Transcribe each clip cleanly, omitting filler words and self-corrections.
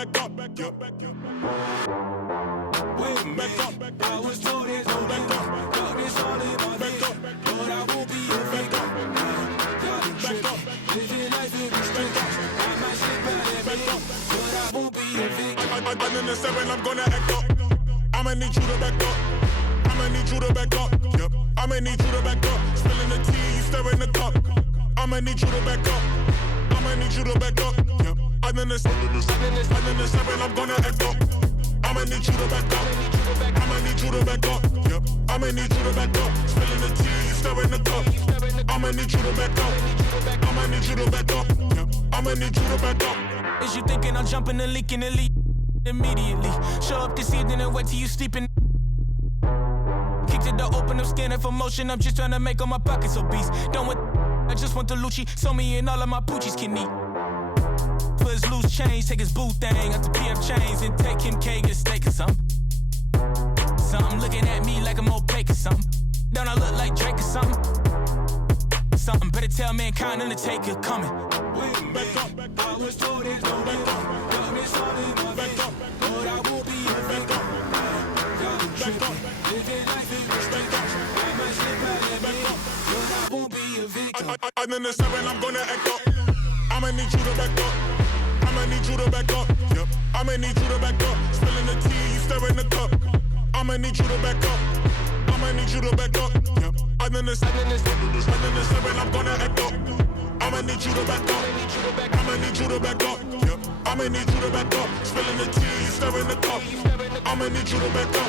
back up, back up, back up. Wait, back up, back up. I was told there's no back up. Got this all in my back up, but I won't be a back up. Got it back up, living life in respect up. I might slip out and back up, but I won't be a victim. I'm in the 7, I'm gonna act up. I'ma need you to back up. I'ma need you to back up. Yep. I'ma need you to back up. Spilling the tea, you stirring the cup. I'ma need you to back up. I'ma need you to back up. Yep. I'm in the 7, I'm gonna act up. I'ma need you to back up. I'ma need you to back up. Yep. I'ma need you to back up. Spilling the tea, you stirring the cup. I'ma need you to back up. I'ma need you to back up. Yep. I'ma need you to back up. Is you thinking I'm jumping the leak in the lead? Immediately show up this evening and wait till you sleeping. Kick to the open, I'm scanning for motion. I'm just trying to make all my pockets obese. Don't want, I just want the Lucci. So me and all of my poochies can eat. For his loose change, take his boo thing out the PF chains and take him K, get a steak or something. Something looking at me like I'm opaque or something. Don't I look like Drake or something? Something better tell mankind Undertaker coming. Wait, back up, I was told there's no back up. Got this all in my back up, but I won't be a back up. Got it back up, living life in respect up. I might slip out and back up, but I won't be a victim. I'm in the 7, I'm gonna act up. I'ma need you to back up. I'ma need you to back up. Yep. I'ma need you to back up. Spilling the tea, you stirring the cup. I'ma need you to back up. I'ma need you to back up. Yep. I'm in the 7, I'm gonna act up. I'ma need you to back up. I'ma need you to back up. Yep. I'ma need you to back up. Spilling the tea, you stirring the cup. I'ma need you to back up.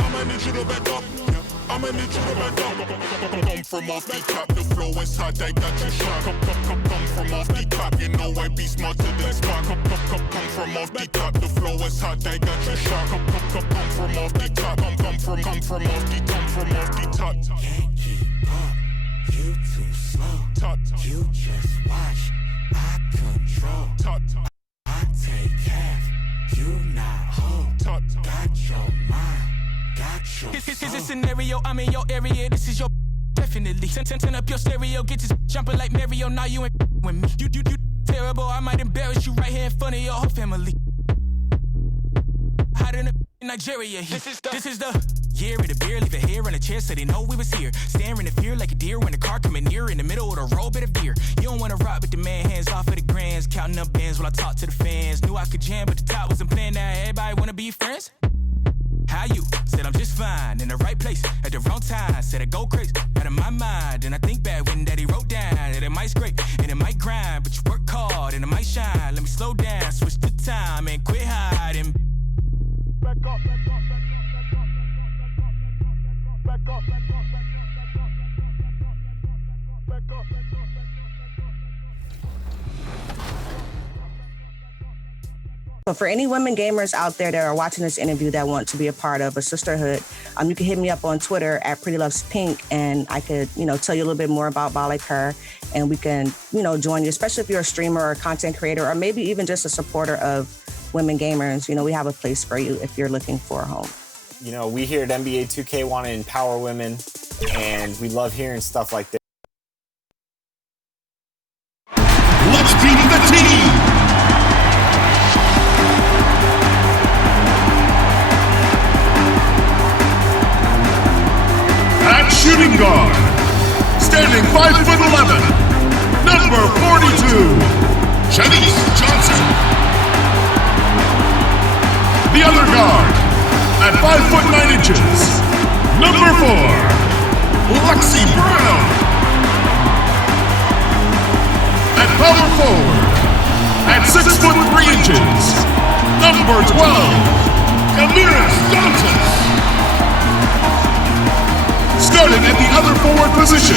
I'ma need you to back up. Yep. I'ma need you to back up. Come from off the top, the flow is hot, I got you shot. Come from off the top, you know I be smarter than smart. Come from off the top, the flow is hot, I got you shot. Come from off the top, come from off the top. Can't keep up, you too slow. Top. You just watch, I control. Top. I take half, you not whole. Top. Got your mind, got your This is soul. a scenario, I'm in your area, this is your definitely. Turn up your stereo, get this jumping like Mario, now you ain't with me. You terrible, I might embarrass you right here in front of your whole family. Hot in Nigeria, this is the year of the beer, leave it here in a chair so they know we was here. Staring in fear like a deer when the car coming near in the middle of the road, bit of beer. You don't wanna rock with the man, hands off of the grands, counting up bands while I talk to the fans. Knew I could jam, but the top wasn't playing. Now everybody wanna be friends. How you? Said I'm just fine, in the right place, at the wrong time. Said I go crazy, out of my mind. And I think back when daddy wrote down that it might scrape and it might grind, but you work hard and it might shine. Let me slow down, switch the time and quit hiding. Back up, back up, back up, back up, back up, back up, back up. So for any women gamers out there that are watching this interview that want to be a part of a sisterhood, you can hit me up on Twitter at PrettyLovesPink, and I could, tell you a little bit more about Ballet Her, and we can, join you, especially if you're a streamer or a content creator, or maybe even just a supporter of women gamers. We have a place for you if you're looking for a home. We here at NBA 2K want to empower women, and we love hearing stuff like this. Let's be the team! At shooting guard, standing 5'11", number 42, Janice Johnson. The other guard, at 5'9", number 4, Lexi Brown. At power forward, at 6'3", number 12, Camiris Dantas. Starting at the other forward position,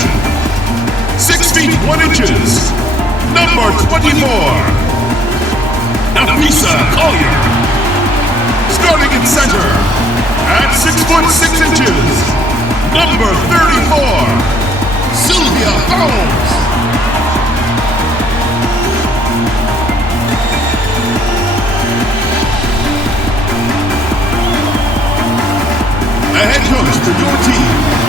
6 feet 1 inches, number 24, Nafisa Collier. Starting in center, at 6'6" number 34, Sylvia Holmes. A head coach for your team.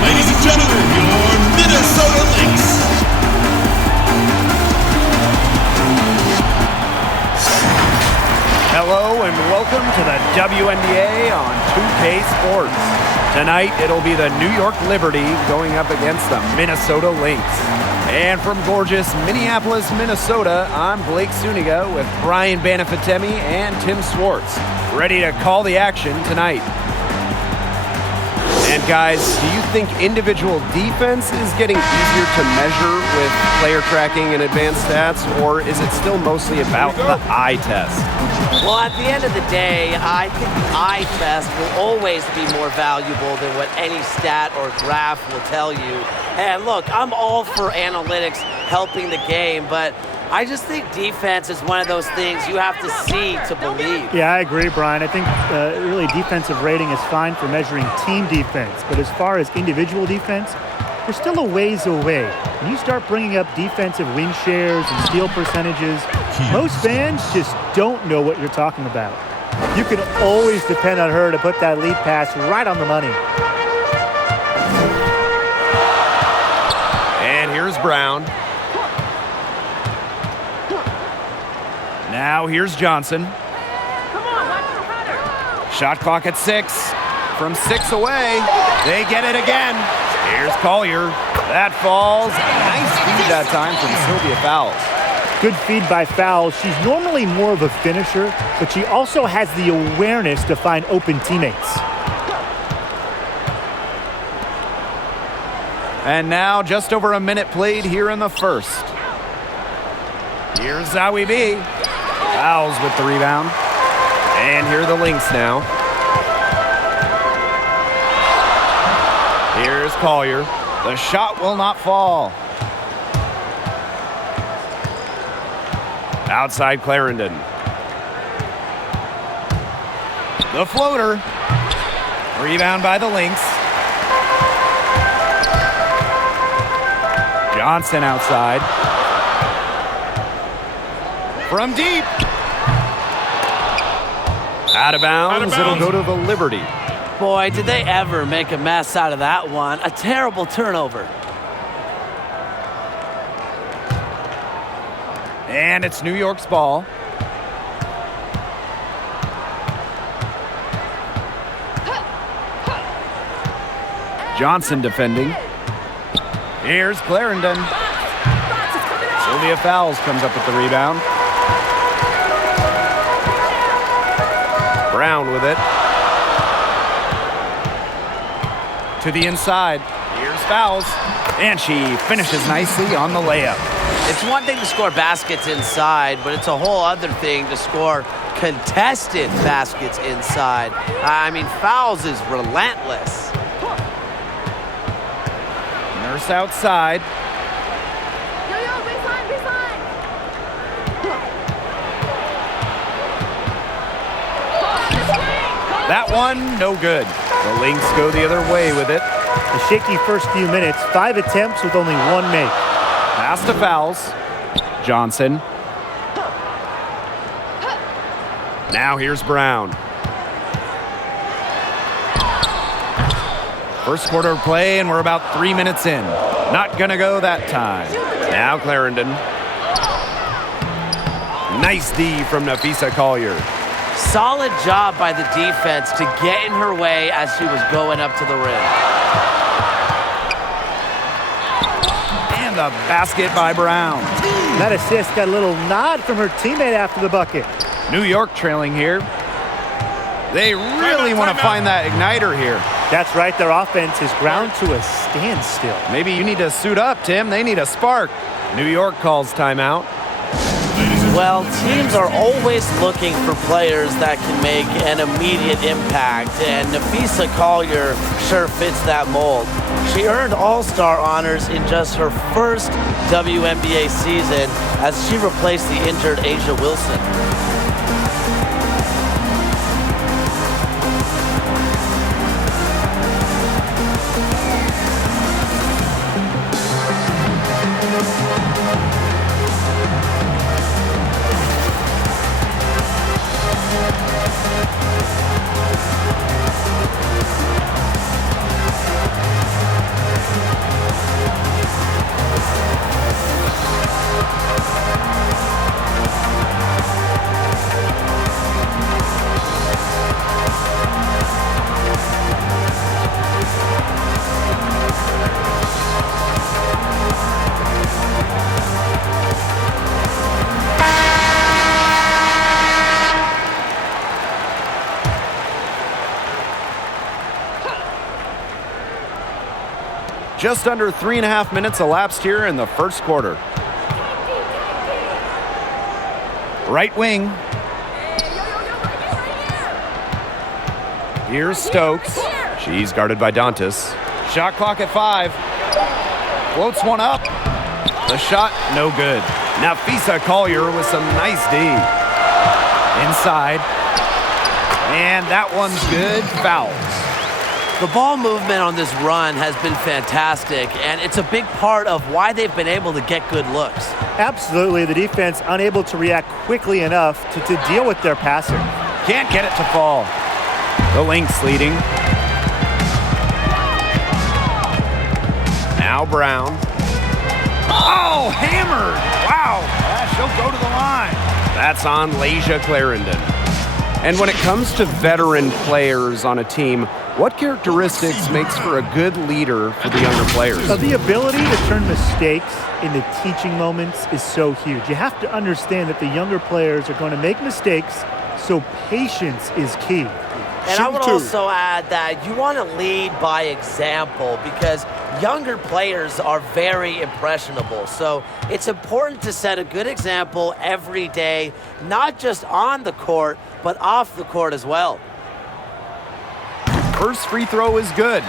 Ladies and gentlemen, your Minnesota Lynx. Hello and welcome to the WNBA on 2K Sports. Tonight it'll be the New York Liberty going up against the Minnesota Lynx. And from gorgeous Minneapolis, Minnesota, I'm Blake Suniga with Brian Banafitemi and Tim Swartz, ready to call the action tonight. And guys, do you think individual defense is getting easier to measure with player tracking and advanced stats, or is it still mostly about the eye test? Well, at the end of the day, I think the eye test will always be more valuable than what any stat or graph will tell you. And look, I'm all for analytics helping the game, but I just think defense is one of those things you have to see to believe. Yeah, I agree, Brian. I think really defensive rating is fine for measuring team defense, but as far as individual defense, we're still a ways away. When you start bringing up defensive win shares and steal percentages, most fans just don't know what you're talking about. You can always depend on her to put that lead pass right on the money. And here's Brown. Now here's Johnson. Shot clock at 6. From 6 away, they get it again. Here's Collier. That falls. Nice feed that time from Sylvia Fowles. Good feed by Fowles. She's normally more of a finisher, but she also has the awareness to find open teammates. And now just over a minute played here in the first. Here's Zawi B. Fowles with the rebound. And here are the Lynx now. Here's Collier. The shot will not fall. Outside Clarendon. The floater. Rebound by the Lynx. Johnson outside. From deep. Out of bounds. It'll go to the Liberty. Boy, did they ever make a mess out of that one. A terrible turnover. And it's New York's ball. Johnson defending. Here's Clarendon. Sylvia Fowles comes up with the rebound. Brown with it. To the inside. Here's Fowles. And she finishes nicely on the layup. It's one thing to score baskets inside, but it's a whole other thing to score contested baskets inside. I mean, Fowles is relentless. Nurse outside. That one, no good. The Lynx go the other way with it. A shaky first few minutes, 5 attempts with only 1 make. Pass to Fowles. Johnson. Now here's Brown. First quarter of play, and we're about 3 minutes in. Not gonna go that time. Now Clarendon. Nice D from Napheesa Collier. Solid job by the defense to get in her way as she was going up to the rim. And the basket by Brown. That assist got a little nod from her teammate after the bucket. New York trailing here. They really want to find that igniter here. That's right, their offense is ground to a standstill. Maybe you need to suit up, Tim. They need a spark. New York calls timeout. Well, teams are always looking for players that can make an immediate impact, and Napheesa Collier sure fits that mold. She earned All-Star honors in just her first WNBA season as she replaced the injured Asia Wilson. Just under 3.5 minutes elapsed here in the first quarter. Right wing. Here's Stokes. She's guarded by Dantas. Shot clock at 5. Floats one up. The shot, no good. Napheesa Collier with some nice D. Inside. And that one's good. Fouls. The ball movement on this run has been fantastic, and it's a big part of why they've been able to get good looks. Absolutely. The defense unable to react quickly enough to deal with their passer. Can't get it to fall. The Lynx leading. Now Brown. Oh, hammered. Wow. She'll go to the line. That's on Layshia Clarendon. And when it comes to veteran players on a team, what characteristics makes for a good leader for the younger players? The ability to turn mistakes into teaching moments is so huge. You have to understand that the younger players are going to make mistakes, so patience is key. And I would also add that you want to lead by example because younger players are very impressionable. So it's important to set a good example every day, not just on the court, but off the court as well. First free throw is good.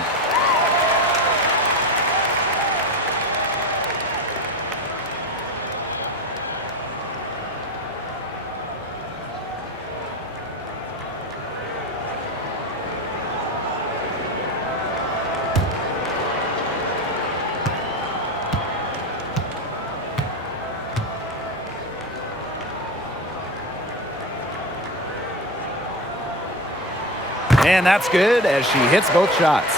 And that's good as she hits both shots.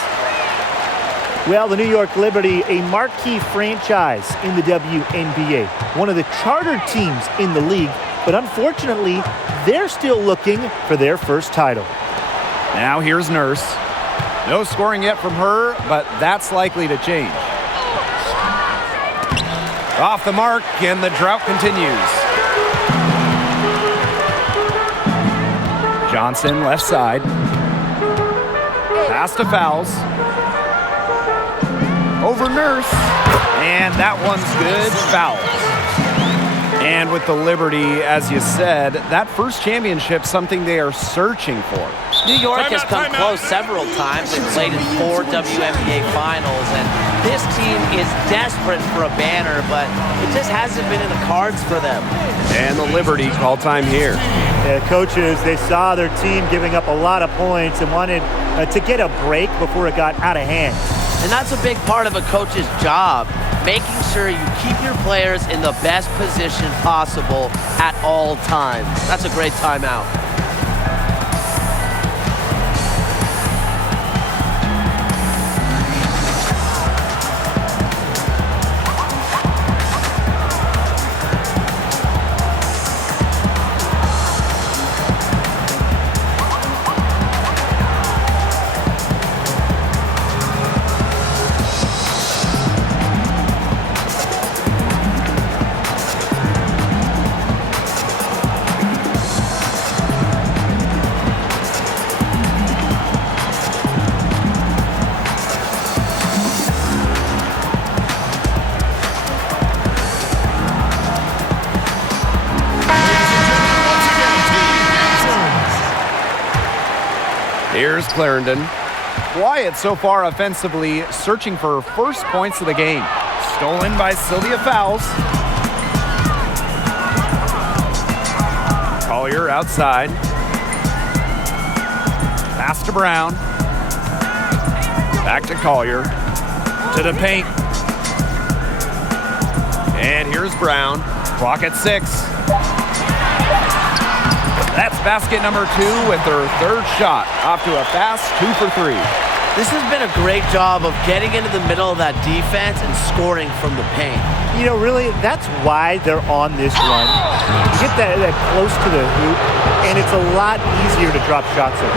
Well, the New York Liberty, a marquee franchise in the WNBA, one of the charter teams in the league, but unfortunately, they're still looking for their first title. Now here's Nurse. No scoring yet from her, but that's likely to change. Off the mark, and the drought continues. Johnson, left side. Pass to Fouls. Over Nurse. And that one's good. Fouls. And with the Liberty, as you said, that first championship, something they are searching for. New York has come close several times. They've played in 4 WNBA finals, and this team is desperate for a banner, but it just hasn't been in the cards for them. And the Liberty call time here. Yeah, coaches, they saw their team giving up a lot of points and wanted to get a break before it got out of hand. And that's a big part of a coach's job, making sure you keep your players in the best position possible at all times. That's a great timeout. Here's Clarendon. Quiet so far offensively, searching for her first points of the game. Stolen by Sylvia Fowles. Collier outside. Pass to Brown. Back to Collier. To the paint. And here's Brown. Clock at 6. That's basket number 2 with her third shot. Off to a fast 2 for 3. This has been a great job of getting into the middle of that defense and scoring from the paint. You know, really, that's why they're on this run. You get that close to the hoop, and it's a lot easier to drop shots in.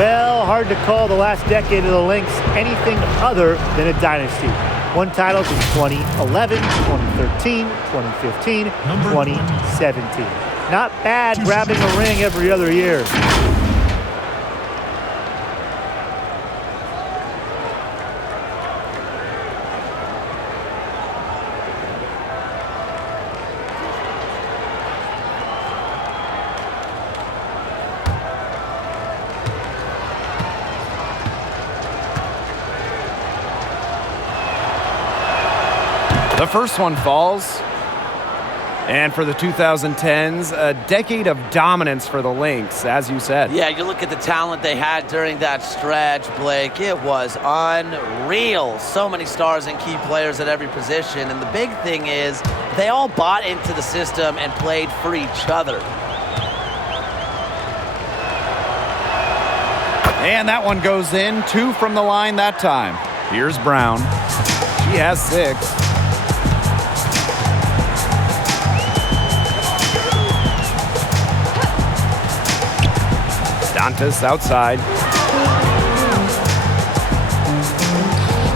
Well, hard to call the last decade of the Lynx anything other than a dynasty. Won titles in 2011, 2013, 2015, 2017. Not bad grabbing a ring every other year. The first one falls. And for the 2010s, a decade of dominance for the Lynx, as you said. Yeah, you look at the talent they had during that stretch, Blake. It was unreal. So many stars and key players at every position. And the big thing is they all bought into the system and played for each other. And that one goes in. 2 from the line that time. Here's Brown. She has 6. Dantas outside.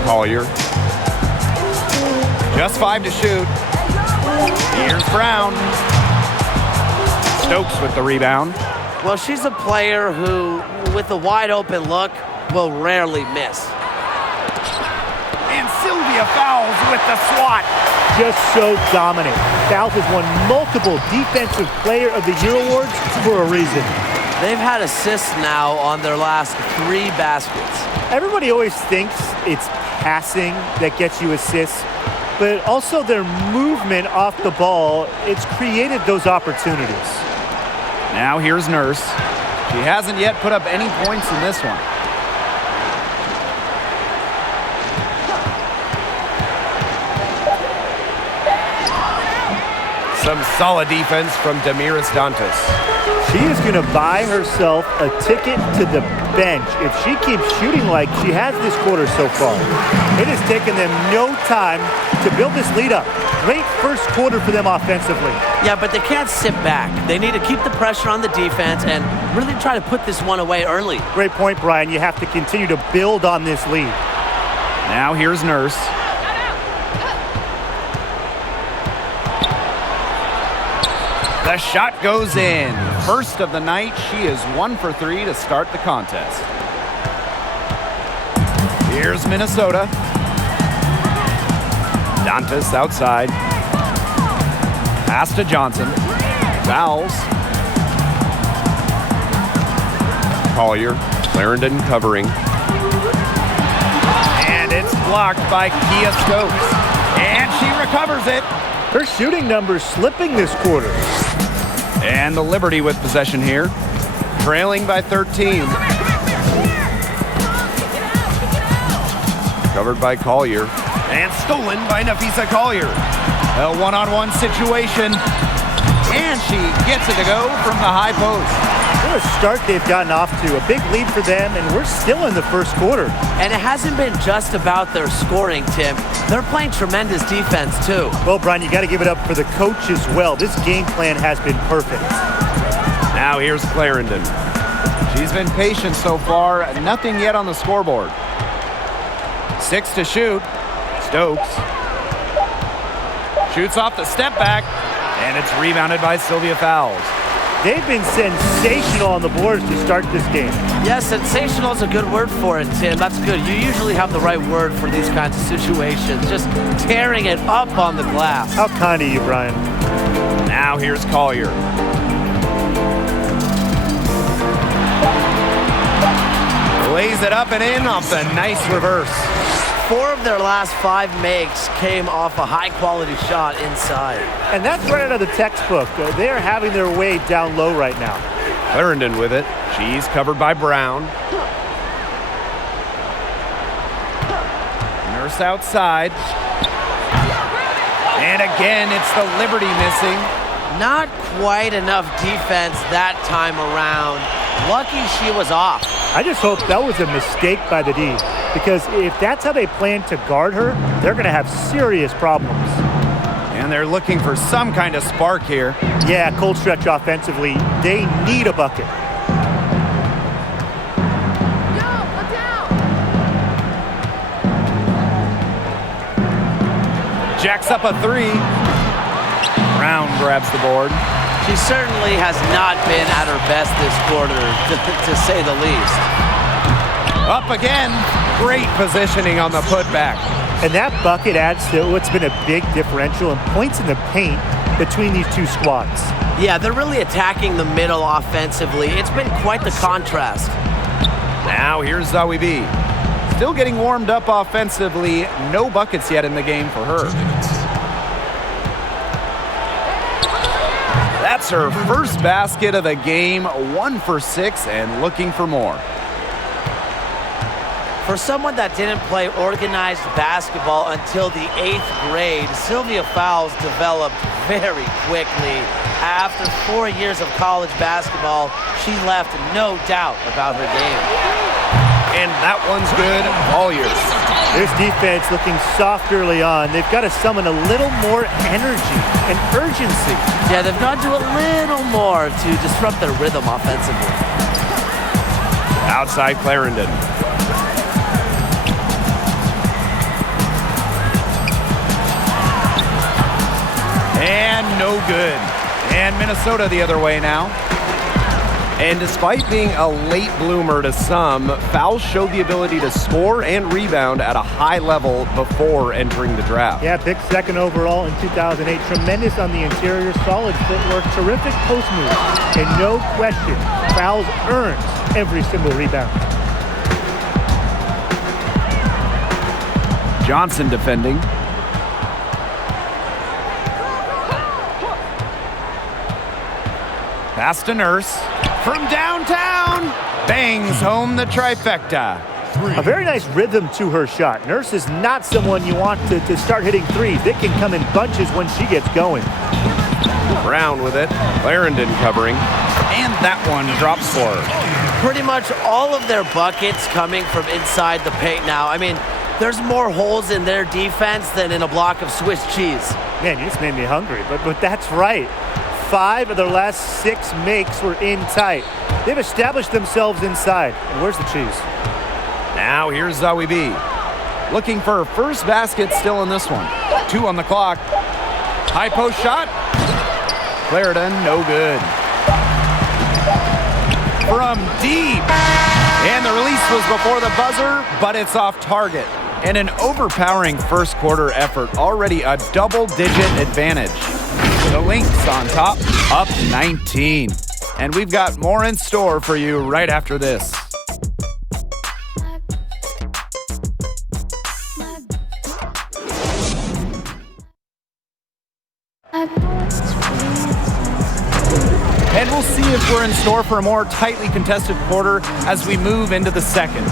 Collier. Just 5 to shoot. Here's Brown. Stokes with the rebound. Well, she's a player who, with a wide open look, will rarely miss. And Sylvia Fowles with the swat. Just so dominant. Fowles has won multiple Defensive Player of the Year awards for a reason. They've had assists now on their last 3 baskets. Everybody always thinks it's passing that gets you assists, but also their movement off the ball, it's created those opportunities. Now here's Nurse. She hasn't yet put up any points in this one. Some solid defense from Damiris Dantas. She is going to buy herself a ticket to the bench if she keeps shooting like she has this quarter so far. It has taken them no time to build this lead up. Great first quarter for them offensively. Yeah, but they can't sit back. They need to keep the pressure on the defense and really try to put this one away early. Great point, Brian. You have to continue to build on this lead. Now here's Nurse. The shot goes in. First of the night, she is 1 for 3 to start the contest. Here's Minnesota. Dantas outside. Pass to Johnson. Fouls. Collier. Clarendon covering. And it's blocked by Kia Stokes. And she recovers it. Her shooting numbers slipping this quarter. And the Liberty with possession here. Trailing by 13. Covered by Collier. And stolen by Napheesa Collier. A one-on-one situation. And she gets it to go from the high post. What a start they've gotten off to. A big lead for them, and we're still in the first quarter. And it hasn't been just about their scoring, Tim. They're playing tremendous defense, too. Well, Brian, you got to give it up for the coach as well. This game plan has been perfect. Now here's Clarendon. She's been patient so far. Nothing yet on the scoreboard. 6 to shoot. Stokes. Shoots off the step back. And it's rebounded by Sylvia Fowles. They've been sensational on the boards to start this game. Yeah, sensational is a good word for it, Tim. That's good. You usually have the right word for these kinds of situations. Just tearing it up on the glass. How kind of you, Brian. Now here's Collier. Lays it up and in off the nice reverse. 4 of their last 5 makes came off a high-quality shot inside. And that's right out of the textbook. They are having their way down low right now. Clarendon with it. She's covered by Brown. Nurse outside. And again, it's the Liberty missing. Not quite enough defense that time around. Lucky she was off. I just hope that was a mistake by the D, because if that's how they plan to guard her, they're going to have serious problems. And they're looking for some kind of spark here. Yeah, cold stretch offensively. They need a bucket. Jacks up a 3. Brown grabs the board. She certainly has not been at her best this quarter, to say the least. Up again. Great positioning on the putback. And that bucket adds to what's been a big differential in points in the paint between these two squads. Yeah, they're really attacking the middle offensively. It's been quite the contrast. Now here's Zoe B. Still getting warmed up offensively. No buckets yet in the game for her. That's her first basket of the game, 1 for 6 and looking for more. For someone that didn't play organized basketball until the 8th grade, Sylvia Fowles developed very quickly. After 4 years of college basketball, she left no doubt about her game. And that one's good all year. This defense looking soft early on. They've got to summon a little more energy and urgency. Yeah, they've got to do a little more to disrupt their rhythm offensively. Outside Clarendon. And no good. And Minnesota the other way now. And despite being a late bloomer to some, Fowles showed the ability to score and rebound at a high level before entering the draft. Yeah, picked second overall in 2008. Tremendous on the interior, solid footwork, terrific post move. And no question, Fowles earns every single rebound. Johnson defending. Pass to Nurse. From downtown, bangs home the trifecta. A very nice rhythm to her shot. Nurse is not someone you want to start hitting threes. They can come in bunches when she gets going. Brown with it. Clarendon covering. And that one drops for her. Pretty much all of their buckets coming from inside the paint now. I mean, there's more holes in their defense than in a block of Swiss cheese. Man, you just made me hungry, but that's right. 5 of their last 6 makes were in tight. They've established themselves inside. And where's the cheese? Now here's Zawi B. Looking for her first basket still in this one. 2 on the clock. High post shot. Clarendon, no good. From deep. And the release was before the buzzer, but it's off target. And an overpowering first quarter effort. Already a double-digit advantage. The Lynx on top, up 19. And we've got more in store for you right after this. And we'll see if we're in store for a more tightly contested quarter as we move into the second.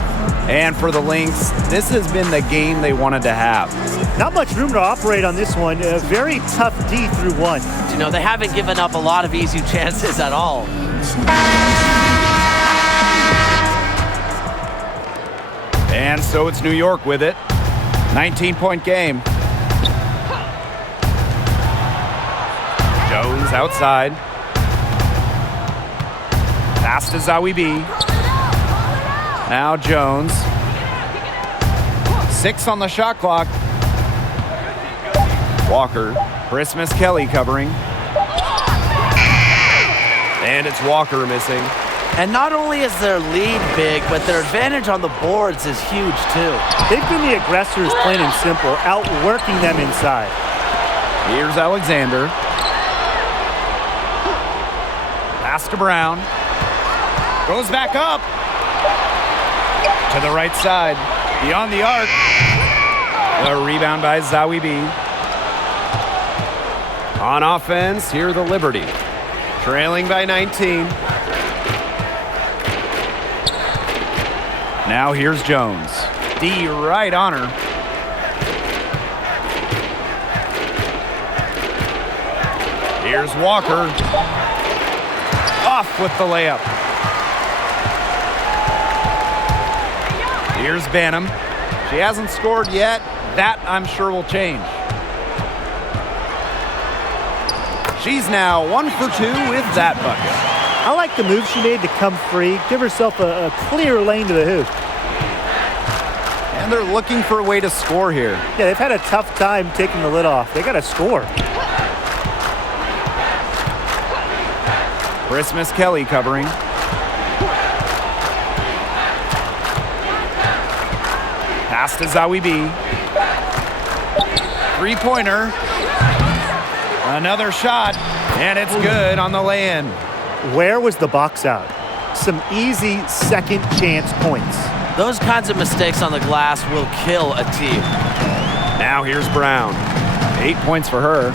And for the Lynx, this has been the game they wanted to have. Not much room to operate on this one. A very tough D through 1. You know, they haven't given up a lot of easy chances at all. And so it's New York with it. 19-point game. Jones outside. Pass to Zawi B. Now Jones. 6 on the shot clock. Walker. Christmas Kelly covering. And it's Walker missing. And not only is their lead big, but their advantage on the boards is huge too. They've been the aggressors, plain and simple, outworking them inside. Here's Alexander. Pass to Brown. Goes back up. To the right side. Beyond the arc. A rebound by Zawi B. On offense, here the Liberty. Trailing by 19. Now here's Jones. D right on her. Here's Walker. Off with the layup. Here's Banham. She hasn't scored yet. That, I'm sure, will change. She's now 1 for 2 with that bucket. I like the move she made to come free, give herself a clear lane to the hoop. And they're looking for a way to score here. Yeah, they've had a tough time taking the lid off. They got to score. Christmas Kelly covering. Pass to Zawi B. 3-pointer. Another shot, and it's good on the lay-in. Where was the box out? Some easy second chance points. Those kinds of mistakes on the glass will kill a team. Now here's Brown. 8 points for her.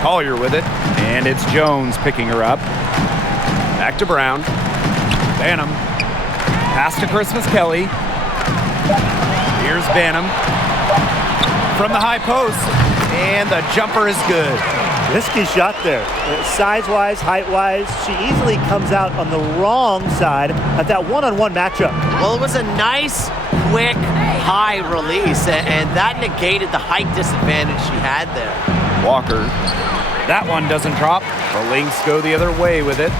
Collier with it. And it's Jones picking her up. Back to Brown. Banham. Pass to Christmas Kelly. Here's Banham. From the high post. And the jumper is good. Risky shot there. Size-wise, height-wise, she easily comes out on the wrong side of that one-on-one matchup. Well, it was a nice, quick, high release, and that negated the height disadvantage she had there. Walker. That one doesn't drop. The Lynx go the other way with it.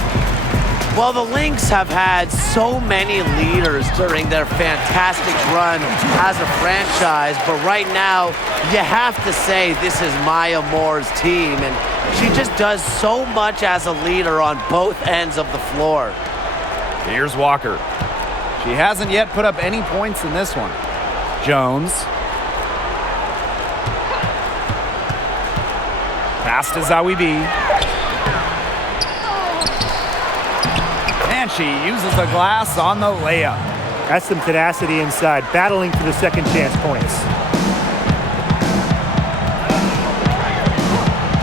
Well, the Lynx have had so many leaders during their fantastic run as a franchise, but right now, you have to say this is Maya Moore's team, and she just does so much as a leader on both ends of the floor. Here's Walker. She hasn't yet put up any points in this one. Jones. Pass to Zawi B. And she uses the glass on the layup. That's some tenacity inside, battling for the second chance points.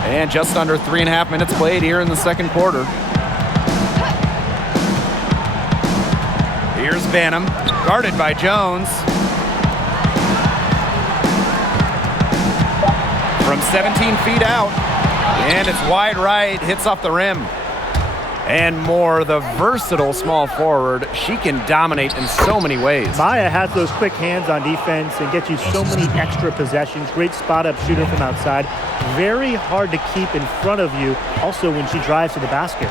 And just under 3.5 minutes played here in the second quarter. Here's Banham, guarded by Jones. From 17 feet out, and it's wide right, hits off the rim. And Moore, the versatile small forward, she can dominate in so many ways. Maya has those quick hands on defense and gets you so many extra possessions. Great spot-up shooter from outside. Very hard to keep in front of you, also when she drives to the basket.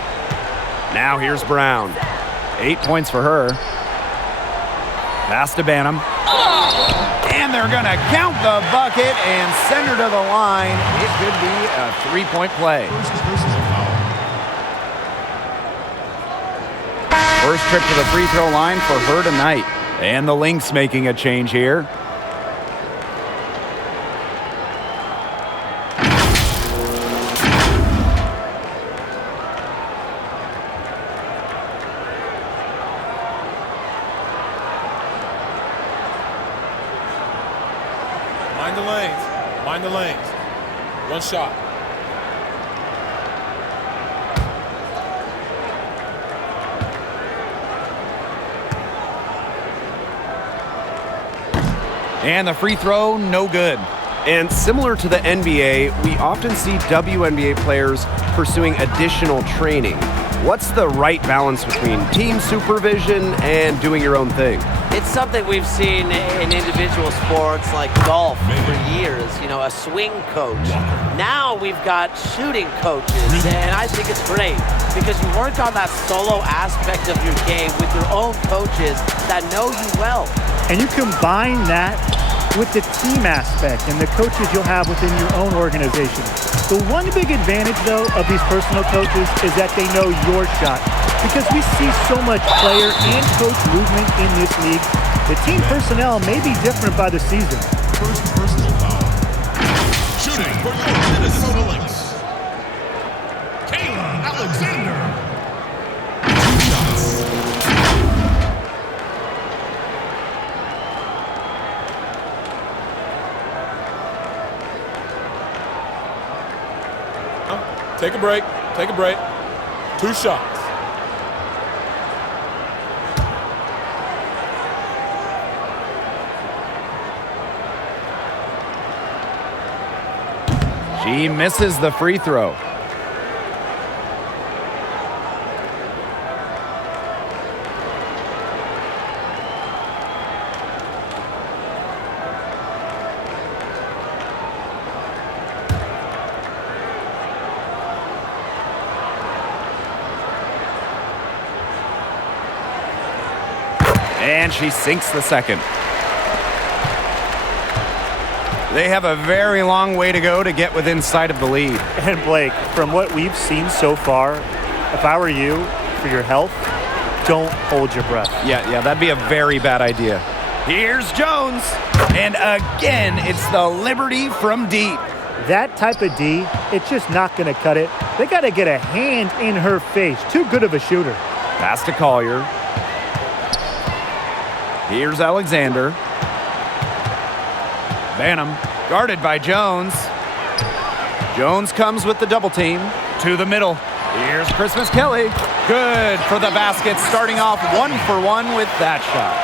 Now here's Brown. 8 points for her. Pass to Banham. And they're going to count the bucket and send her to the line. It could be a three-point play. First trip to the free throw line for her tonight. And the Lynx making a change here. Mind the lanes. Mind the lanes. One shot. And the free throw, no good. And similar to the NBA, we often see WNBA players pursuing additional training. What's the right balance between team supervision and doing your own thing? It's something we've seen in individual sports like golf for years, you know, a swing coach. Now we've got shooting coaches, and I think it's great because you work on that solo aspect of your game with your own coaches that know you well. And you combine that with the team aspect and the coaches you'll have within your own organization. The one big advantage, though, of these personal coaches is that they know your shot. Because we see so much player and coach movement in this league, the team personnel may be different by the season. First personal foul. Shooting for your Minnesota Lynx. Kayla Alexander. 2 shots. Take a break. Take a break. 2 shots. She misses the free throw. And she sinks the second. They have a very long way to go to get within sight of the lead. And Blake, from what we've seen so far, if I were you, for your health, don't hold your breath. Yeah, that'd be a very bad idea. Here's Jones. And again, it's the Liberty from deep. That type of D, it's just not going to cut it. They got to get a hand in her face. Too good of a shooter. Pass to Collier. Here's Alexander. Banham, guarded by Jones. Jones comes with the double team. to the middle. Here's Christmas Kelly. Good for the basket, starting off 1 for 1 with that shot.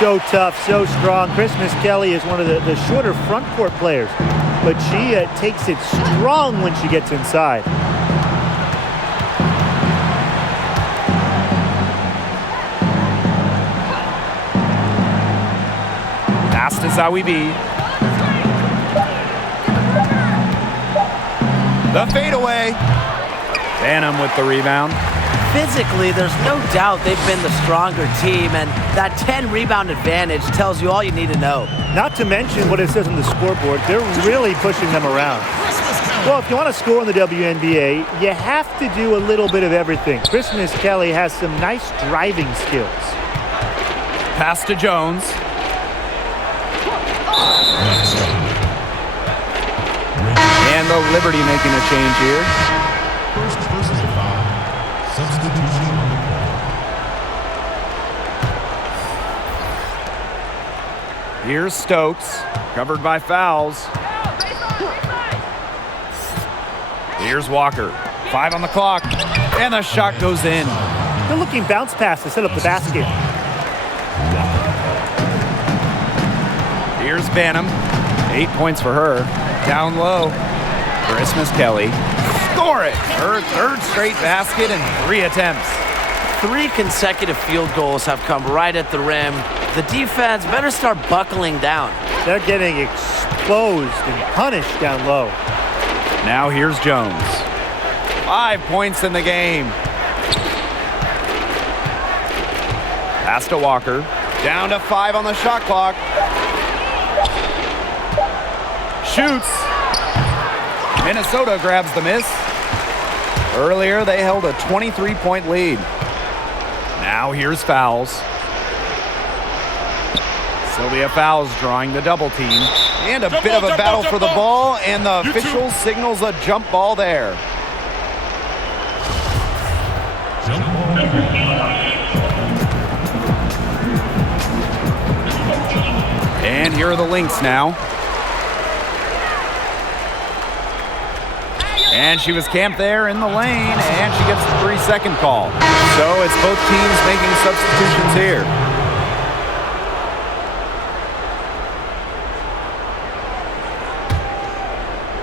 So tough, so strong. Christmas Kelly is one of the shorter front court players, but she takes it strong when she gets inside. Pass to Zawi B. The fadeaway. Banham with the rebound. Physically, there's no doubt they've been the stronger team, and that 10-rebound advantage tells you all you need to know. Not to mention what it says on the scoreboard, they're really pushing them around. Well, if you want to score in the WNBA, you have to do a little bit of everything. Christmas Kelly has some nice driving skills. Pass to Jones. And the Liberty making a change here. First personal foul. Substitution on the court. Here's Stokes, covered by fouls. Here's Walker. 5 on the clock, and the shot goes in. They're looking bounce pass to set up the basket. Here's Banham. 8 points for her. Down low. Christmas Kelly. Score it! Her third straight basket in 3 attempts. 3 consecutive field goals have come right at the rim. The defense better start buckling down. They're getting exposed and punished down low. Now here's Jones. 5 points in the game. Pass to Walker. Down to 5 on the shot clock. Shoots. Minnesota grabs the miss. Earlier, they held a 23-point lead. Now here's fouls. Sylvia Fowles drawing the double team. And a bit of a battle for the ball, and the official signals a jump ball there. Jump ball. And here are the Lynx now. And she was camped there in the lane, and she gets the 3-second call. So it's both teams making substitutions here.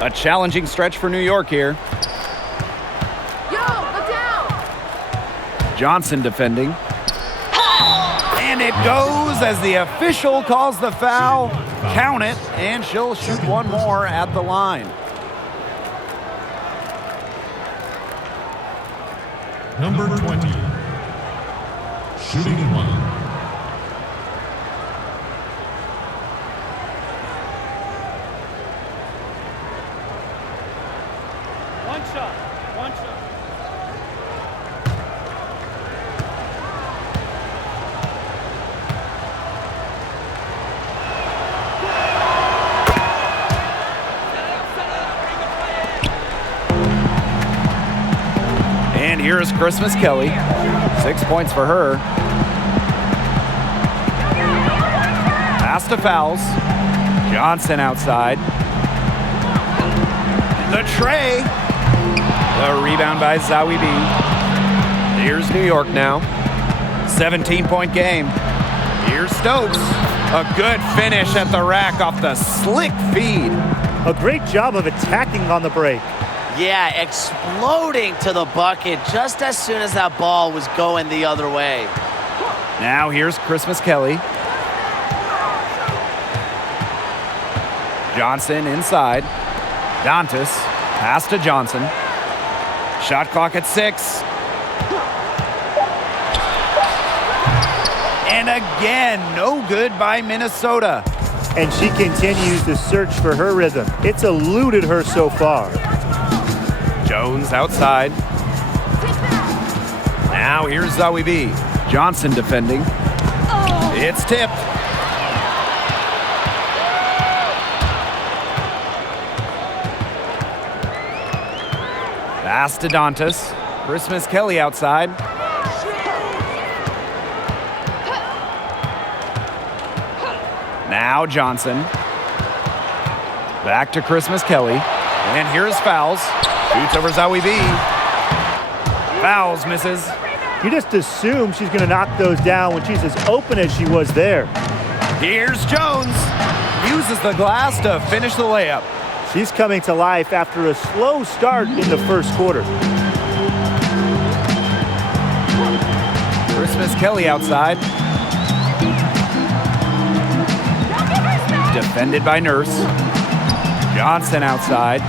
A challenging stretch for New York here. Look down! Johnson defending. And it goes as the official calls the foul. Count it, and she'll shoot one more at the line. Number 20. Shooting 1. One shot. And here's Christmas Kelly. 6 points for her. Pass to Fowles. Johnson outside. The tray. The rebound by Zawi B. Here's New York now. 17-point game. Here's Stokes. A good finish at the rack off the slick feed. A great job of attacking on the break. Yeah, exploding to the bucket just as soon as that ball was going the other way. Now here's Christmas Kelly. Johnson inside. Dantas. Pass to Johnson. Shot clock at 6. And again, no good by Minnesota. And she continues to search for her rhythm. It's eluded her so far. Jones outside. Now here's Zawi B. Johnson defending. It's tipped. Pass to Dantas. Christmas Kelly outside. Now Johnson. Back to Christmas Kelly. And here's Fowles. Shoots over Zawi B. Fouls, misses. You just assume she's going to knock those down when she's as open as she was there. Here's Jones. Uses the glass to finish the layup. She's coming to life after a slow start in the first quarter. Christmas Kelly outside. Defended by Nurse. Johnson outside.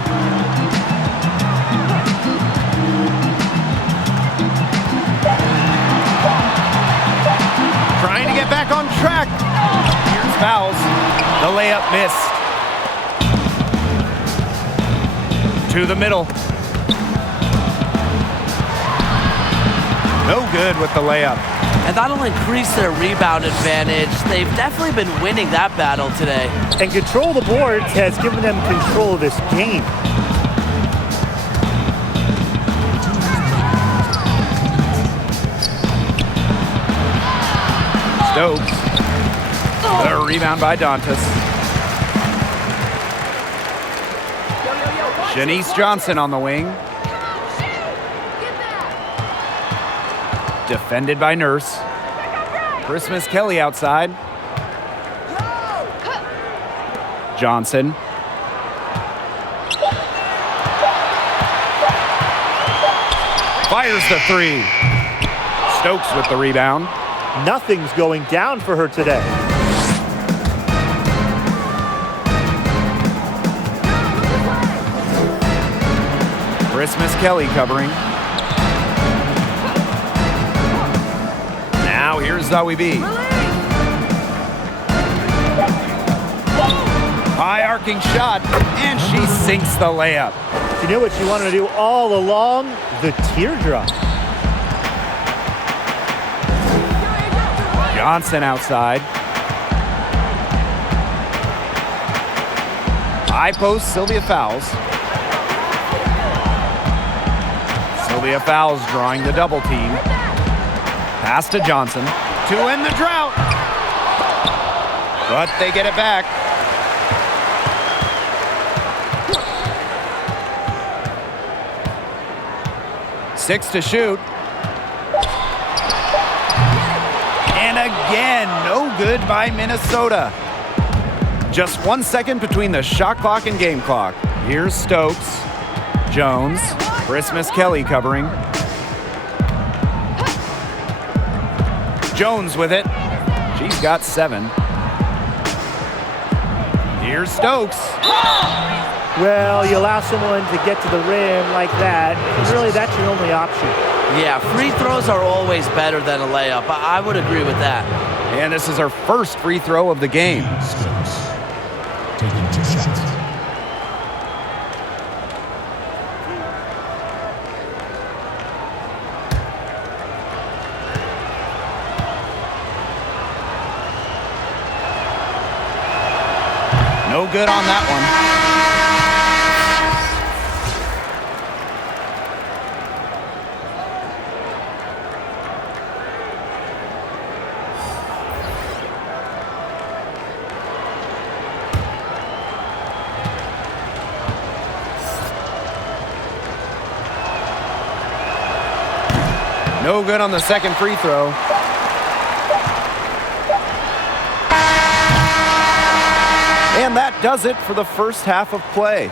Trying to get back on track. Here's Fouls. The layup missed. To the middle. No good with the layup. And that'll increase their rebound advantage. They've definitely been winning that battle today. And control the boards has given them control of this game. Stokes. The rebound by Dantas. Janice Johnson on the wing. Defended by Nurse. Christmas Kelly outside. Johnson. Fires the three. Stokes with the rebound. Nothing's going down for her today. Christmas Kelly covering. Now here's Zoe B. High arcing shot, and she sinks the layup. You knew what she wanted to do all along? The teardrop. Johnson outside. High post, Sylvia Fouls. Sylvia Fouls drawing the double team. Pass to Johnson to end the drought. But they get it back. Six to shoot. And again, no good by Minnesota. Just 1 second between the shot clock and game clock. Here's Stokes. Jones. Christmas Kelly covering. Jones with it. She's got 7. Here's Stokes. Well, you allow someone to get to the rim like that, and really that's your only option. Yeah, free throws are always better than a layup. I would agree with that. And this is our first free throw of the game. Taking 2 shots. No good on that one. No good on the second free throw. And that does it for the first half of play.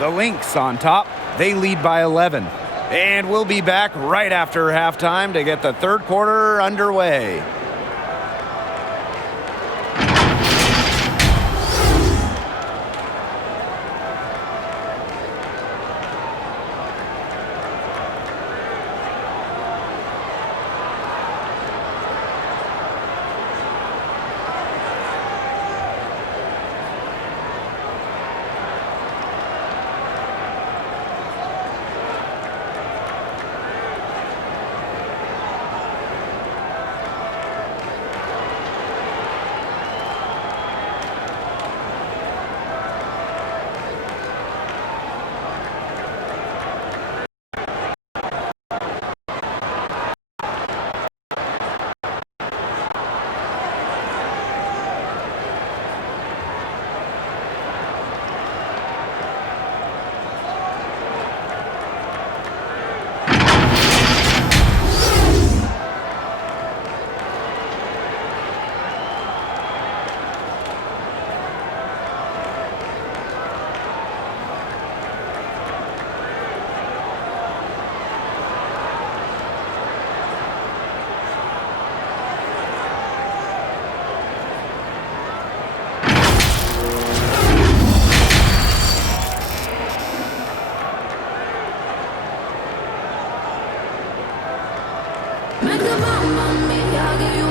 The Lynx on top. They lead by 11. And we'll be back right after halftime to get the third quarter underway.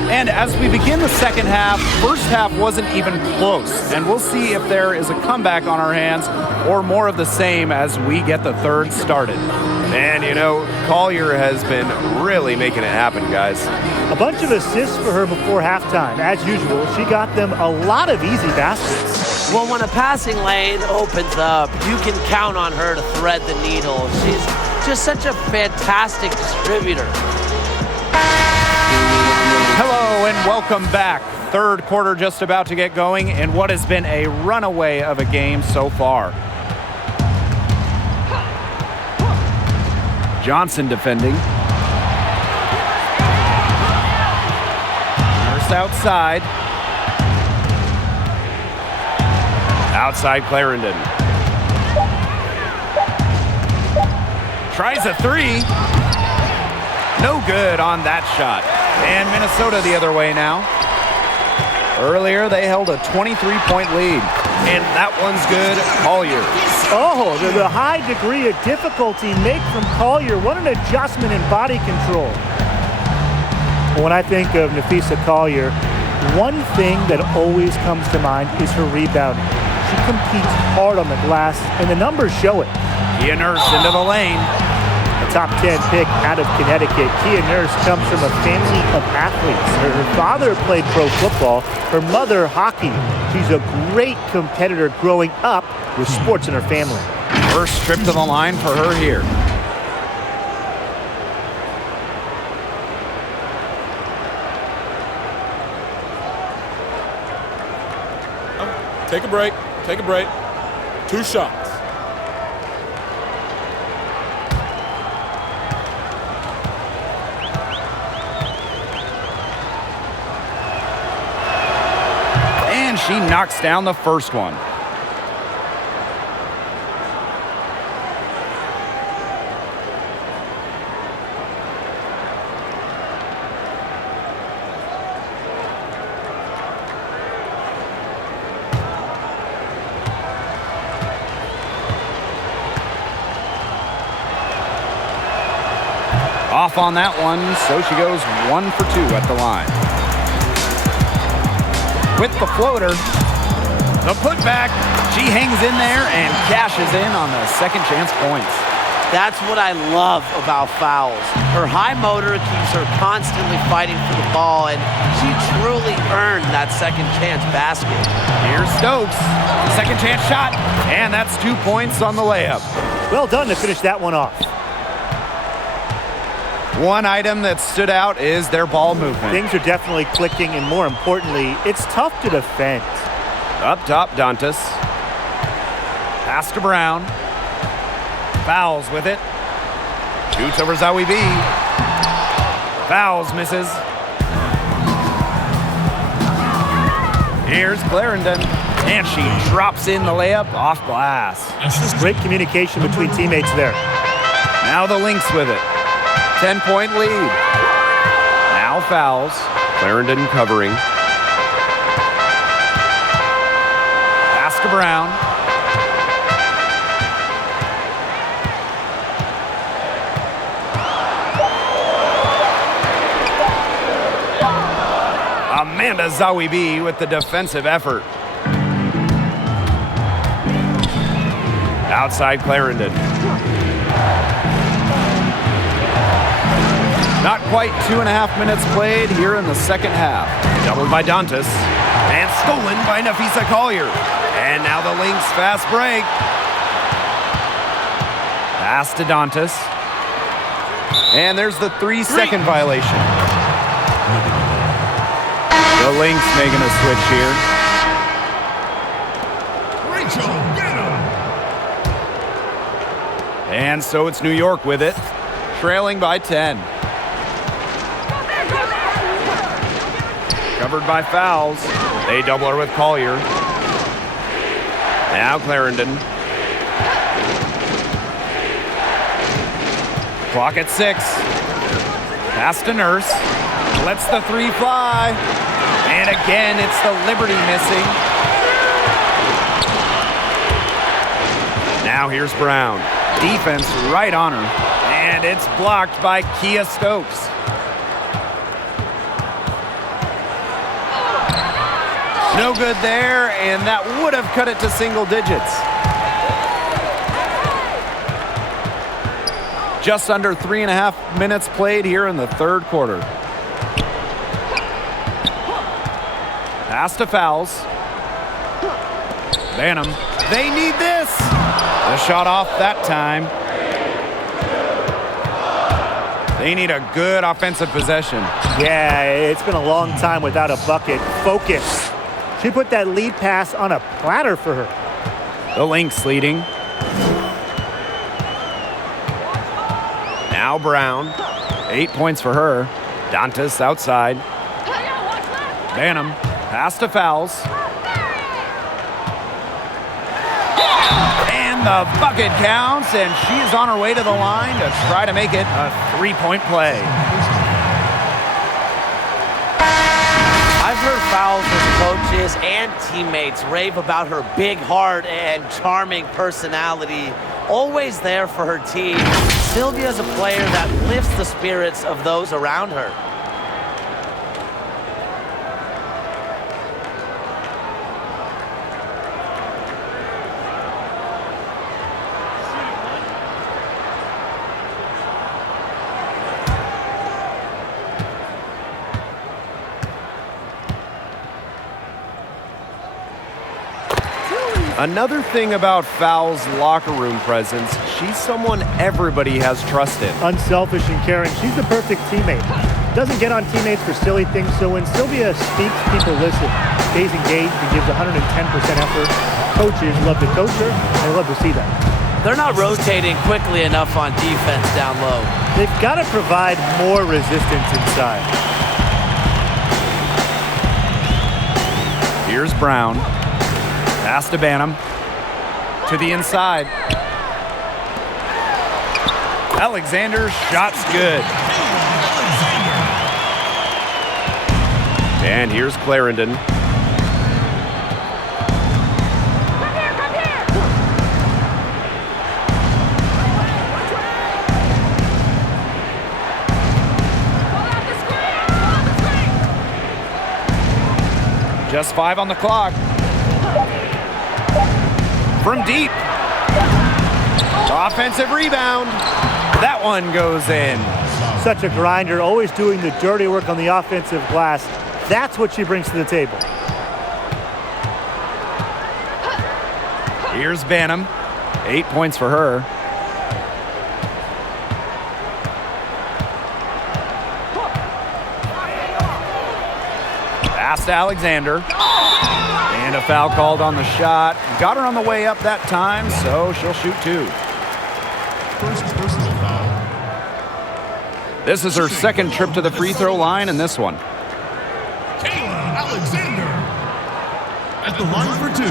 And as we begin the second half, first half wasn't even close. And we'll see if there is a comeback on our hands or more of the same as we get the third started. And, you know, Collier has been really making it happen, guys. A bunch of assists for her before halftime. As usual, she got them a lot of easy baskets. Well, when a passing lane opens up, you can count on her to thread the needle. She's just such a fantastic distributor. Hello and welcome back. Third quarter just about to get going in what has been a runaway of a game so far. Johnson defending. Nurse outside. Outside Clarendon. Tries a three. No good on that shot. And Minnesota the other way now. Earlier, they held a 23-point lead. And that one's good. Collier. Oh, the high degree of difficulty made from Collier. What an adjustment in body control. When I think of Napheesa Collier, one thing that always comes to mind is her rebounding. She competes hard on the glass, and the numbers show it. Kia Nurse into the lane. A top 10 pick out of Connecticut. Kia Nurse comes from a family of athletes. Her father played pro football. Her mother, hockey. She's a great competitor growing up with sports in her family. First trip to the line for her here. Take a break. Take a break. 2 shots. And she knocks down the first one. Off on that one, so she goes 1 for 2 at the line. With the floater, the putback, she hangs in there and cashes in on the second chance points. That's what I love about fouls. Her high motor keeps her constantly fighting for the ball, and she truly earned that second chance basket. Here's Stokes, second chance shot, and that's 2 points on the layup. Well done to finish that one off. One item that stood out is their ball movement. Things are definitely clicking, and more importantly, it's tough to defend. Up top, Dantas. Pass to Brown. Fouls with it. Shoots over Zawi B. Fouls, misses. Here's Clarendon. And she drops in the layup off glass. Great communication between teammates there. Now the Lynx with it. 10-point lead. Now fouls. Clarendon covering. Pass to Brown. Amanda Zawi B with the defensive effort. Outside Clarendon. Not quite 2.5 minutes played here in the second half. Doubled by Dantas. And stolen by Napheesa Collier. And now the Lynx fast break. Pass to Dantas. And there's the 3-second violation. The Lynx making a switch here. Rachel Gannon. And so it's New York with it. Trailing by 10. Covered by fouls. They double her with Collier. Now Clarendon. Clock at 6. Pass to Nurse. Lets the 3 fly. And again, it's the Liberty missing. Now here's Brown. Defense right on her. And it's blocked by Kia Stokes. No good there, and that would have cut it to single digits. Just under 3.5 minutes played here in the third quarter. Pass to Fowles. Banham. They need this. The shot off that time. They need a good offensive possession. Yeah, it's been a long time without a bucket. Focus. She put that lead pass on a platter for her. The Lynx leading. Now Brown. 8 points for her. Dantas outside. Banham. Pass to Fowles. And the bucket counts, and she is on her way to the line to try to make it a 3-point play. I've heard Fowles' coaches and teammates rave about her big heart and charming personality, always there for her team. Sylvia's a player that lifts the spirits of those around her. Another thing about Fowles' locker room presence, she's someone everybody has trusted. Unselfish and caring. She's the perfect teammate. Doesn't get on teammates for silly things, so when Sylvia speaks, people listen. Stays engaged and gives 110% effort. Coaches love to coach her. They love to see that. They're not rotating quickly enough on defense down low. They've got to provide more resistance inside. Here's Brown. Pass to Banham. To the inside. Alexander, shot's good. And here's Clarendon. Just 5 on the clock. From deep. Offensive rebound. That one goes in. Such a grinder, always doing the dirty work on the offensive glass. That's what she brings to the table. Here's Banham. 8 points for her. Pass to Alexander. And a foul called on the shot. Got her on the way up that time, so she'll shoot 2. First personal foul. This is her second trip to the free throw line in this one. Kayla Alexander at the line for 2.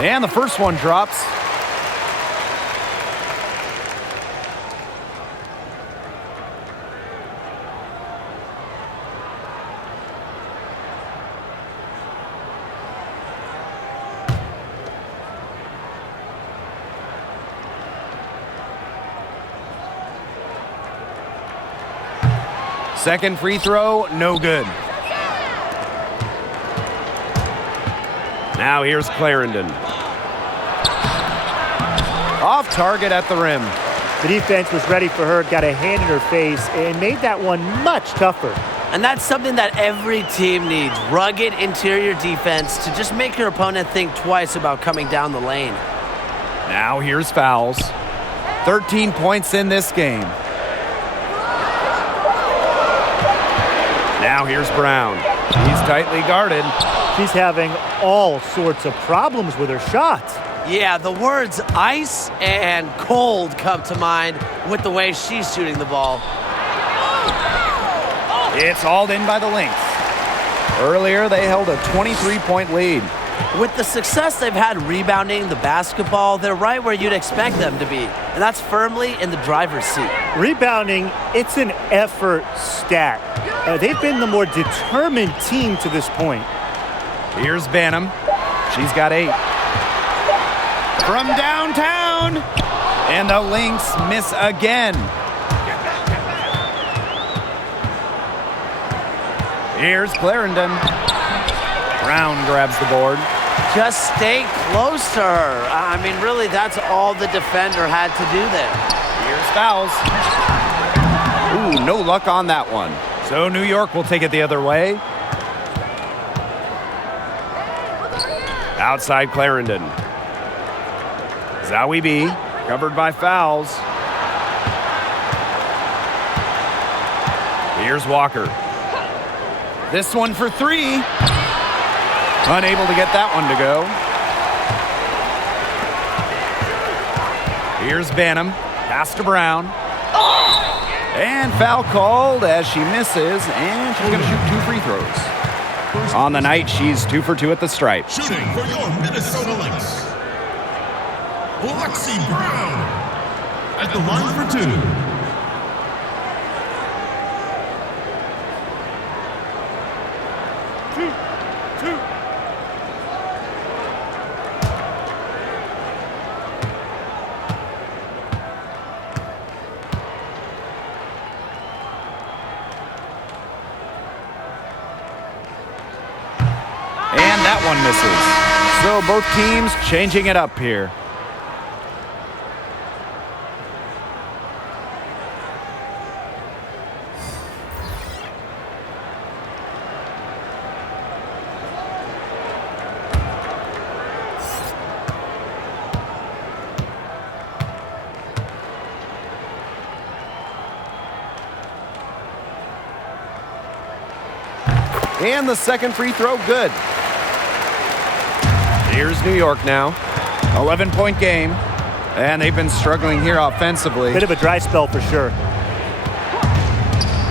And the first one drops. Second free throw, no good. Now here's Clarendon. Off target at the rim. The defense was ready for her, got a hand in her face, and made that one much tougher. And that's something that every team needs. Rugged interior defense to just make your opponent think twice about coming down the lane. Now here's Fowles. 13 points in this game. Now here's Brown. He's tightly guarded. She's having all sorts of problems with her shots. Yeah, the words ice and cold come to mind with the way she's shooting the ball. It's hauled in by the Lynx. Earlier, they held a 23-point lead. With the success they've had rebounding the basketball, they're right where you'd expect them to be, and that's firmly in the driver's seat. Rebounding, it's an effort stat. They've been the more determined team to this point. Here's Banham. She's got 8. From downtown, and the Lynx miss again. Here's Clarendon. Brown grabs the board. Just stay close to her. I mean, really, that's all the defender had to do there. Here's fouls. Ooh, no luck on that one. So New York will take it the other way. Outside Clarendon. Zowie B, covered by fouls. Here's Walker. This one for 3. Unable to get that one to go. Here's Banham. Pass to Brown. And foul called as she misses, and she's going to shoot 2 free throws. On the night, she's 2 for 2 at the stripe. Shooting for your Minnesota Lynx, Lexi Brown at the line for 2. And that one misses. So both teams changing it up here. And the second free throw, good. Here's New York now. 11-point game. And they've been struggling here offensively. Bit of a dry spell for sure.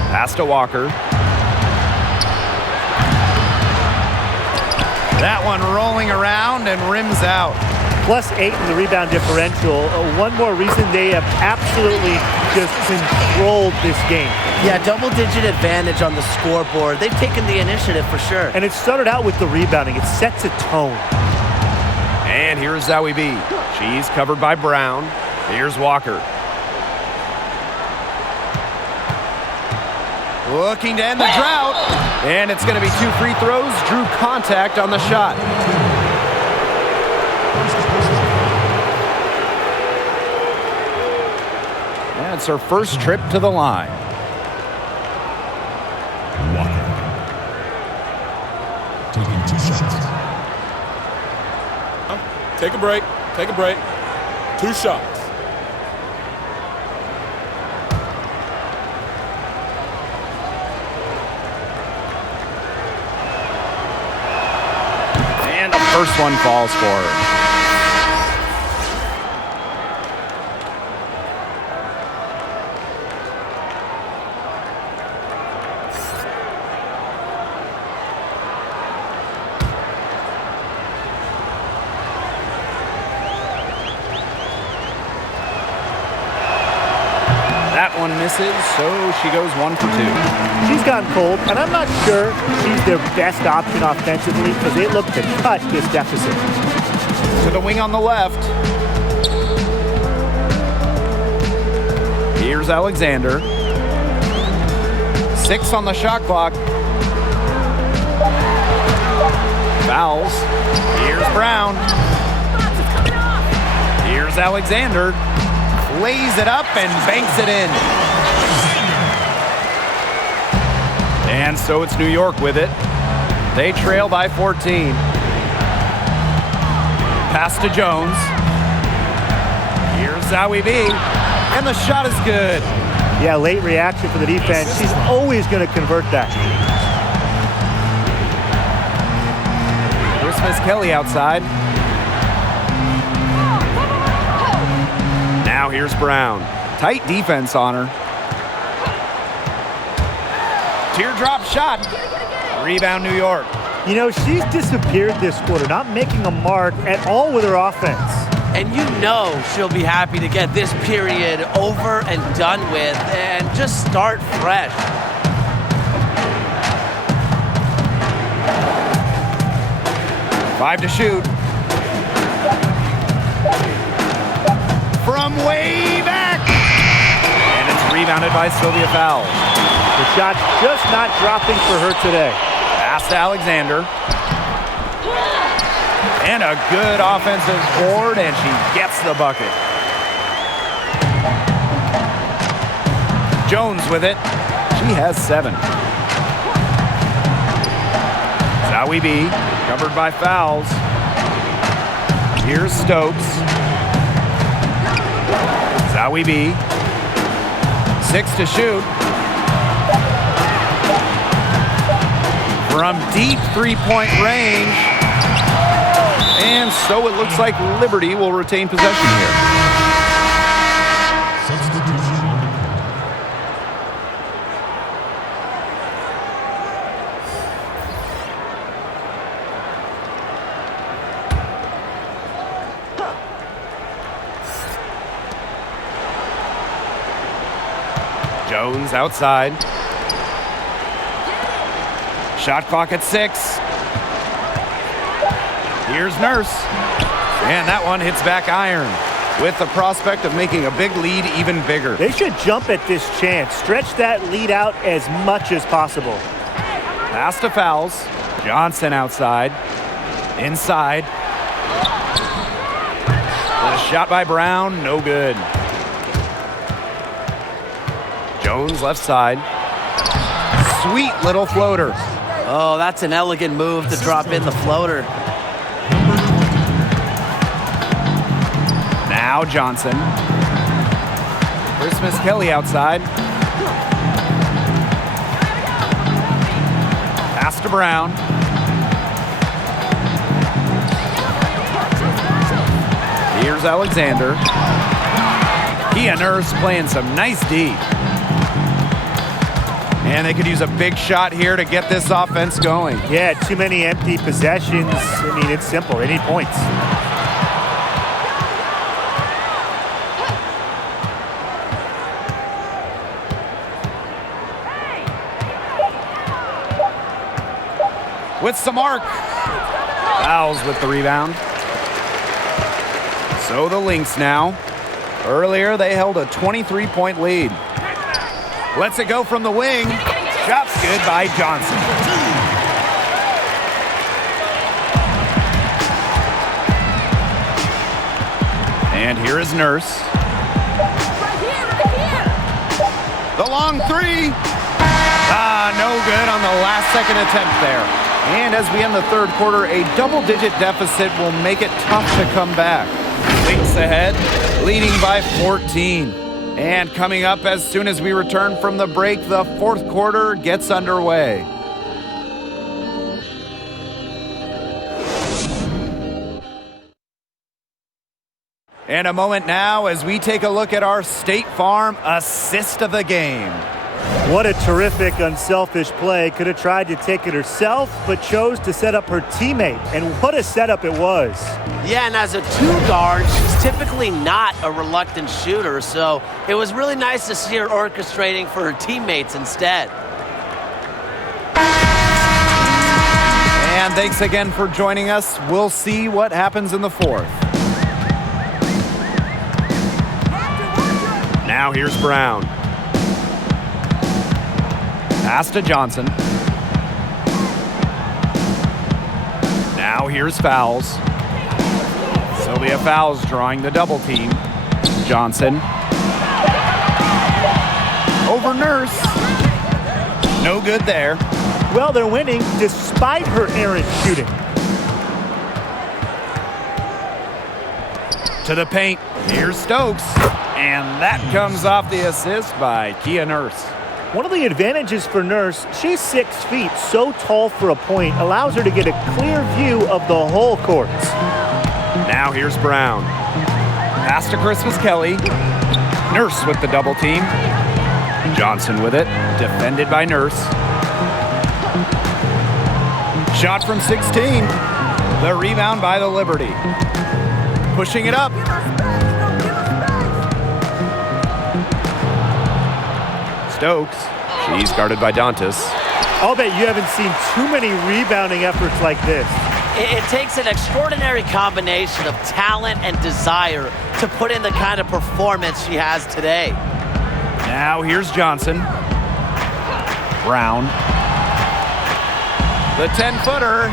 Pass to Walker. That one rolling around and rims out. +8 in the rebound differential. One more reason they have absolutely just controlled this game. Yeah, double-digit advantage on the scoreboard. They've taken the initiative for sure. And it started out with the rebounding. It sets a tone. And here's Zowie B. She's covered by Brown. Here's Walker. Looking to end the drought. And it's going to be 2 free throws. Drew contact on the shot. That's her first trip to the line. Walker taking 2 shots. Take a break. Take a break. 2 shots. And the first one falls for her. That one misses, so she goes 1 for 2. She's gotten cold, and I'm not sure she's their best option offensively because they look to cut this deficit. To the wing on the left. Here's Alexander. 6 on the shot clock. Fouls. Here's Brown. Here's Alexander. Lays it up and banks it in. And so it's New York with it. They trail by 14. Pass to Jones. Here's Zowie B. And the shot is good. Yeah, late reaction for the defense. She's always going to convert that. Christmas Kelly outside. Now here's Brown. Tight defense on her. Teardrop shot. Rebound New York. You know, she's disappeared this quarter, not making a mark at all with her offense. And you know she'll be happy to get this period over and done with and just start fresh. Five to shoot. From way back. And it's rebounded by Sylvia Fowles. The shot's just not dropping for her today. Pass to Alexander. And a good offensive board, and she gets the bucket. Jones with it. She has 7. Zowie B, covered by Fowles. Here's Stokes. Zowie B. 6 to shoot. From deep three-point range. And so it looks like Liberty will retain possession here. Jones outside. Shot clock at 6. Here's Nurse. And that one hits back iron with the prospect of making a big lead even bigger. They should jump at this chance. Stretch that lead out as much as possible. Pass to Fowles. Johnson outside. Inside. The shot by Brown, no good. Jones left side. Sweet little floater. Oh, that's an elegant move to drop in the floater. Now Johnson. Christmas Kelly outside. Pass to Brown. Here's Alexander. Kia Nurse playing some nice D. And they could use a big shot here to get this offense going. Yeah, too many empty possessions. I mean, it's simple. They need points. With Samark. Fowles with the rebound. So the Lynx now. Earlier, they held a 23-point lead. Lets it go from the wing. Shot's good by Johnson. And here is Nurse. The long three. No good on the last second attempt there. And as we end the third quarter, a double-digit deficit will make it tough to come back. Lynx ahead, leading by 14. And coming up as soon as we return from the break, the fourth quarter gets underway. And a moment now as we take a look at our State Farm assist of the game. What a terrific, unselfish play. Could have tried to take it herself, but chose to set up her teammate. And what a setup it was. Yeah, and as a two-guard, she's typically not a reluctant shooter, so it was really nice to see her orchestrating for her teammates instead. And thanks again for joining us. We'll see what happens in the fourth. Now here's Brown. Pass to Johnson. Now here's Fowles. Sylvia Fowles drawing the double team. Johnson. Over Nurse. No good there. Well, they're winning despite her errant shooting. To the paint. Here's Stokes. And that comes off the assist by Kia Nurse. One of the advantages for Nurse, she's 6 feet, so tall for a point, allows her to get a clear view of the whole court. Now here's Brown. Pass to Christmas Kelly. Nurse with the double team. Johnson with it, defended by Nurse. Shot from 16. The rebound by the Liberty. Pushing it up. Stokes. She's guarded by Dantas. I'll bet you haven't seen too many rebounding efforts like this. It takes an extraordinary combination of talent and desire to put in the kind of performance she has today. Now here's Johnson. Brown. The 10-footer.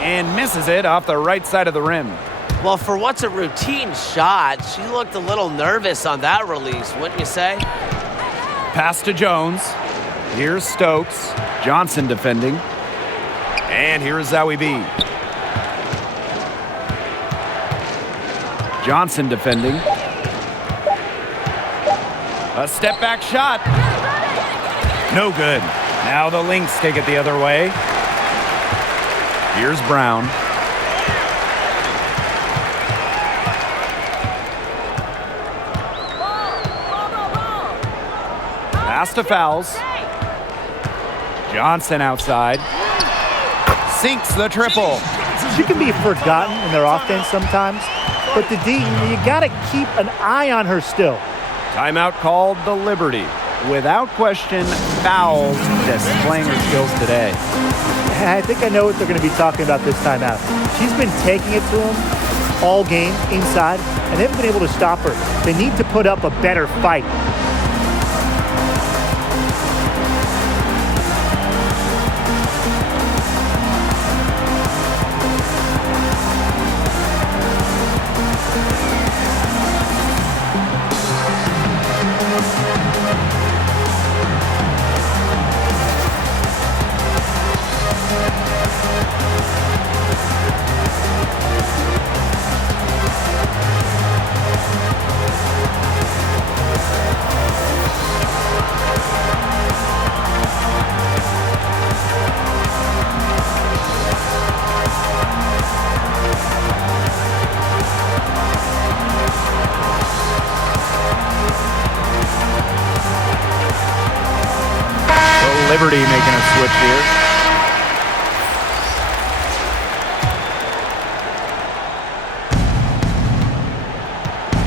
And misses it off the right side of the rim. Well, for what's a routine shot, she looked a little nervous on that release, wouldn't you say? Pass to Jones. Here's Stokes. Johnson defending. And here's Zowie B. Johnson defending. A step back shot. No good. Now the Lynx take it the other way. Here's Brown. Pass to Fowles. Johnson outside. Sinks the triple. She can be forgotten in their offense sometimes, but the D, you got to keep an eye on her still. Timeout called the Liberty. Without question, Fowles displaying her skills today. I think I know what they're going to be talking about this timeout. She's been taking it to them all game inside, and they haven't been able to stop her. They need to put up a better fight. Liberty making a switch here.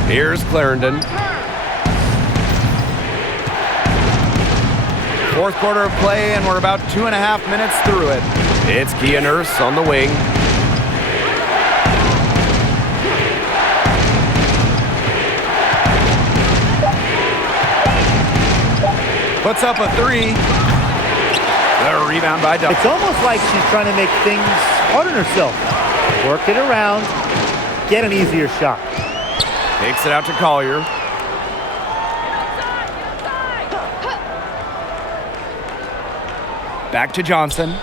Here's Clarendon. Fourth quarter of play, and we're about 2.5 minutes through it. It's Kia Nurse on the wing. Puts up a three. The rebound by Duff. It's almost like she's trying to make things hard on herself. Work it around, get an easier shot. Takes it out to Collier. Back to Johnson.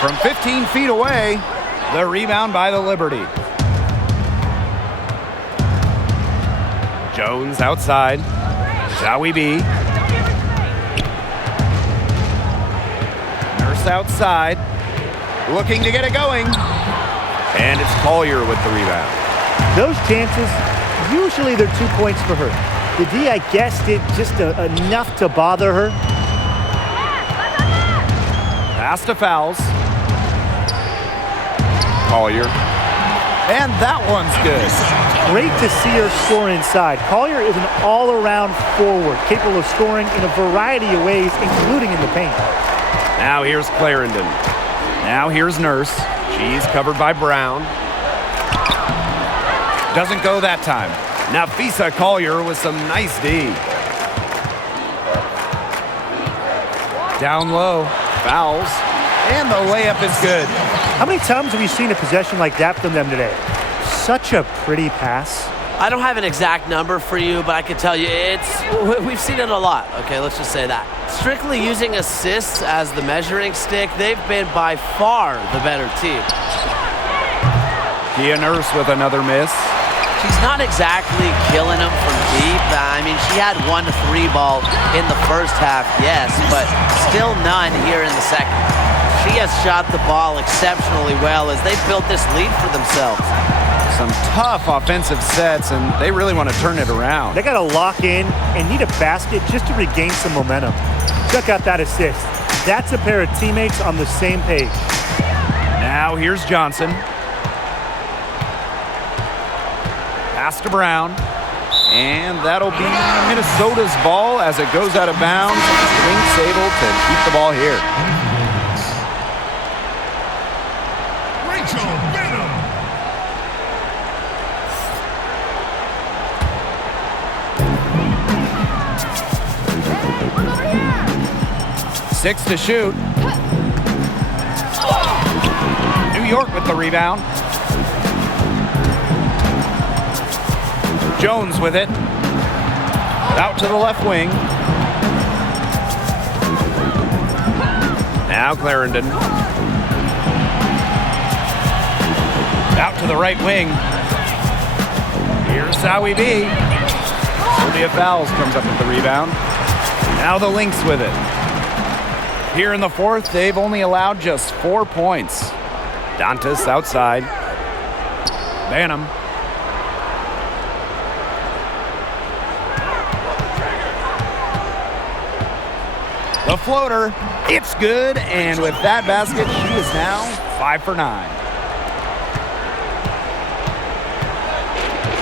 From 15 feet away, the rebound by the Liberty. Jones outside. Zowie B. Nurse outside. Looking to get it going. And it's Collier with the rebound. Those chances, usually they're 2 points for her. The D, I guess, did just enough to bother her. Pass to Fowles. Collier. And that one's good. Great to see her score inside. Collier is an all-around forward, capable of scoring in a variety of ways, including in the paint. Now here's Clarendon. Now here's Nurse. She's covered by Brown. Doesn't go that time. Nafisa Collier with some nice D. Down low. Fouls. And the layup is good. How many times have you seen a possession like that from them today? Such a pretty pass. I don't have an exact number for you, but I can tell you we've seen it a lot. Okay, let's just say that. Strictly using assists as the measuring stick, they've been by far the better team. Kia Nurse with another miss. She's not exactly killing them from deep. I mean, she had 1 3 ball in the first half, yes, but still none here in the second. She has shot the ball exceptionally well as they built this lead for themselves. Some tough offensive sets, and they really want to turn it around. They got to lock in and need a basket just to regain some momentum. Check out that assist. That's a pair of teammates on the same page. Now here's Johnson. Pass to Brown. And that'll be Minnesota's ball as it goes out of bounds. Lynx able to keep the ball here. Rachel Benham. 6 to shoot. New York with the rebound. Jones with it. Out to the left wing. Now Clarendon. Out to the right wing. Here's Zowie B. Sylvia Fowles comes up with the rebound. Now the Lynx with it. Here in the fourth, they've only allowed just 4 points. Dantas outside. Banham. The floater, it's good, and with that basket, she is now 5 for 9.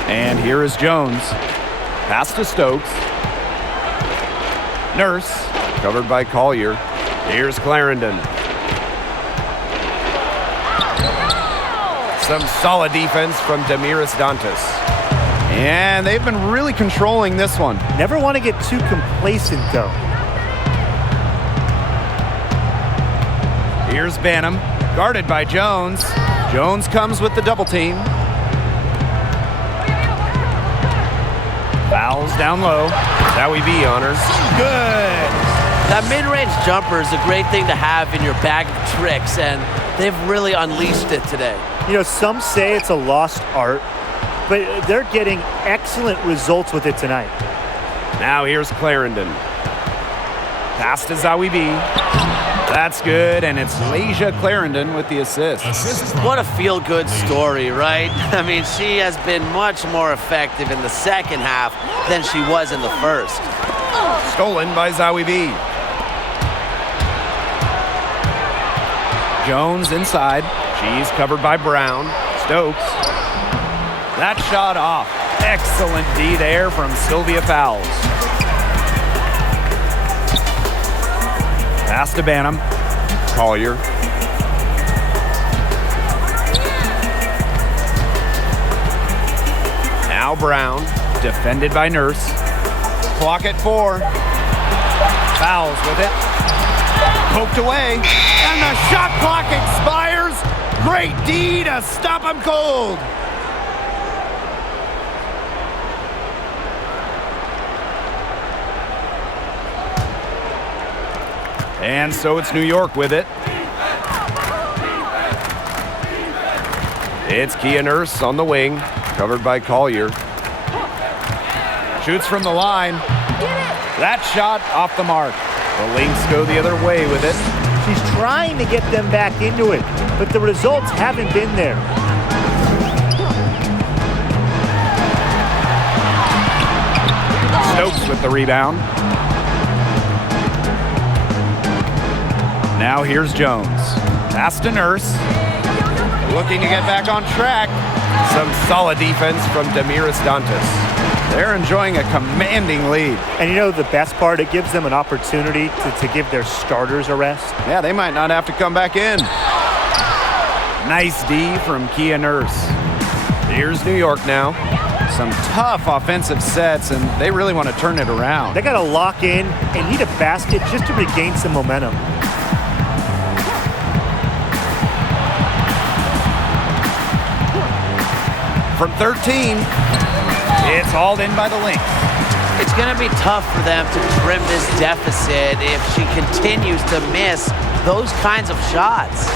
And here is Jones. Pass to Stokes. Nurse, covered by Collier. Here's Clarendon. Some solid defense from Damiris Dantas. And they've been really controlling this one. Never want to get too complacent, though. Here's Banham, guarded by Jones. Jones comes with the double team. Fouls down low. Zowie B honors. Good. That mid-range jumper is a great thing to have in your bag of tricks, and they've really unleashed it today. You know, some say it's a lost art, but they're getting excellent results with it tonight. Now here's Clarendon. Pass to Zowie B. That's good, and it's Leisha Clarendon with the assist. What a feel-good story, right? I mean, she has been much more effective in the second half than she was in the first. Stolen by Zowie B. Jones inside. She's covered by Brown. Stokes. That shot off. Excellent D there from Sylvia Fowles. Pass to Banham. Collier. Now Brown, defended by Nurse. Clock at 4. Fowles with it. Poked away. And the shot clock expires. Great D to stop him cold. And so it's New York with it. It's Kia Nurse on the wing, covered by Collier. Shoots from the line. That shot off the mark. The Lynx go the other way with it. She's trying to get them back into it, but the results haven't been there. Stokes with the rebound. Now here's Jones. Pass to Nurse. Looking to get back on track. Some solid defense from Damiris Dantas. They're enjoying a commanding lead. And you know the best part? It gives them an opportunity to give their starters a rest. Yeah, they might not have to come back in. Nice D from Kia Nurse. Here's New York now. Some tough offensive sets, and they really want to turn it around. They got to lock in and need a basket just to regain some momentum. From 13, it's hauled in by the Lynx. It's going to be tough for them to trim this deficit if she continues to miss those kinds of shots.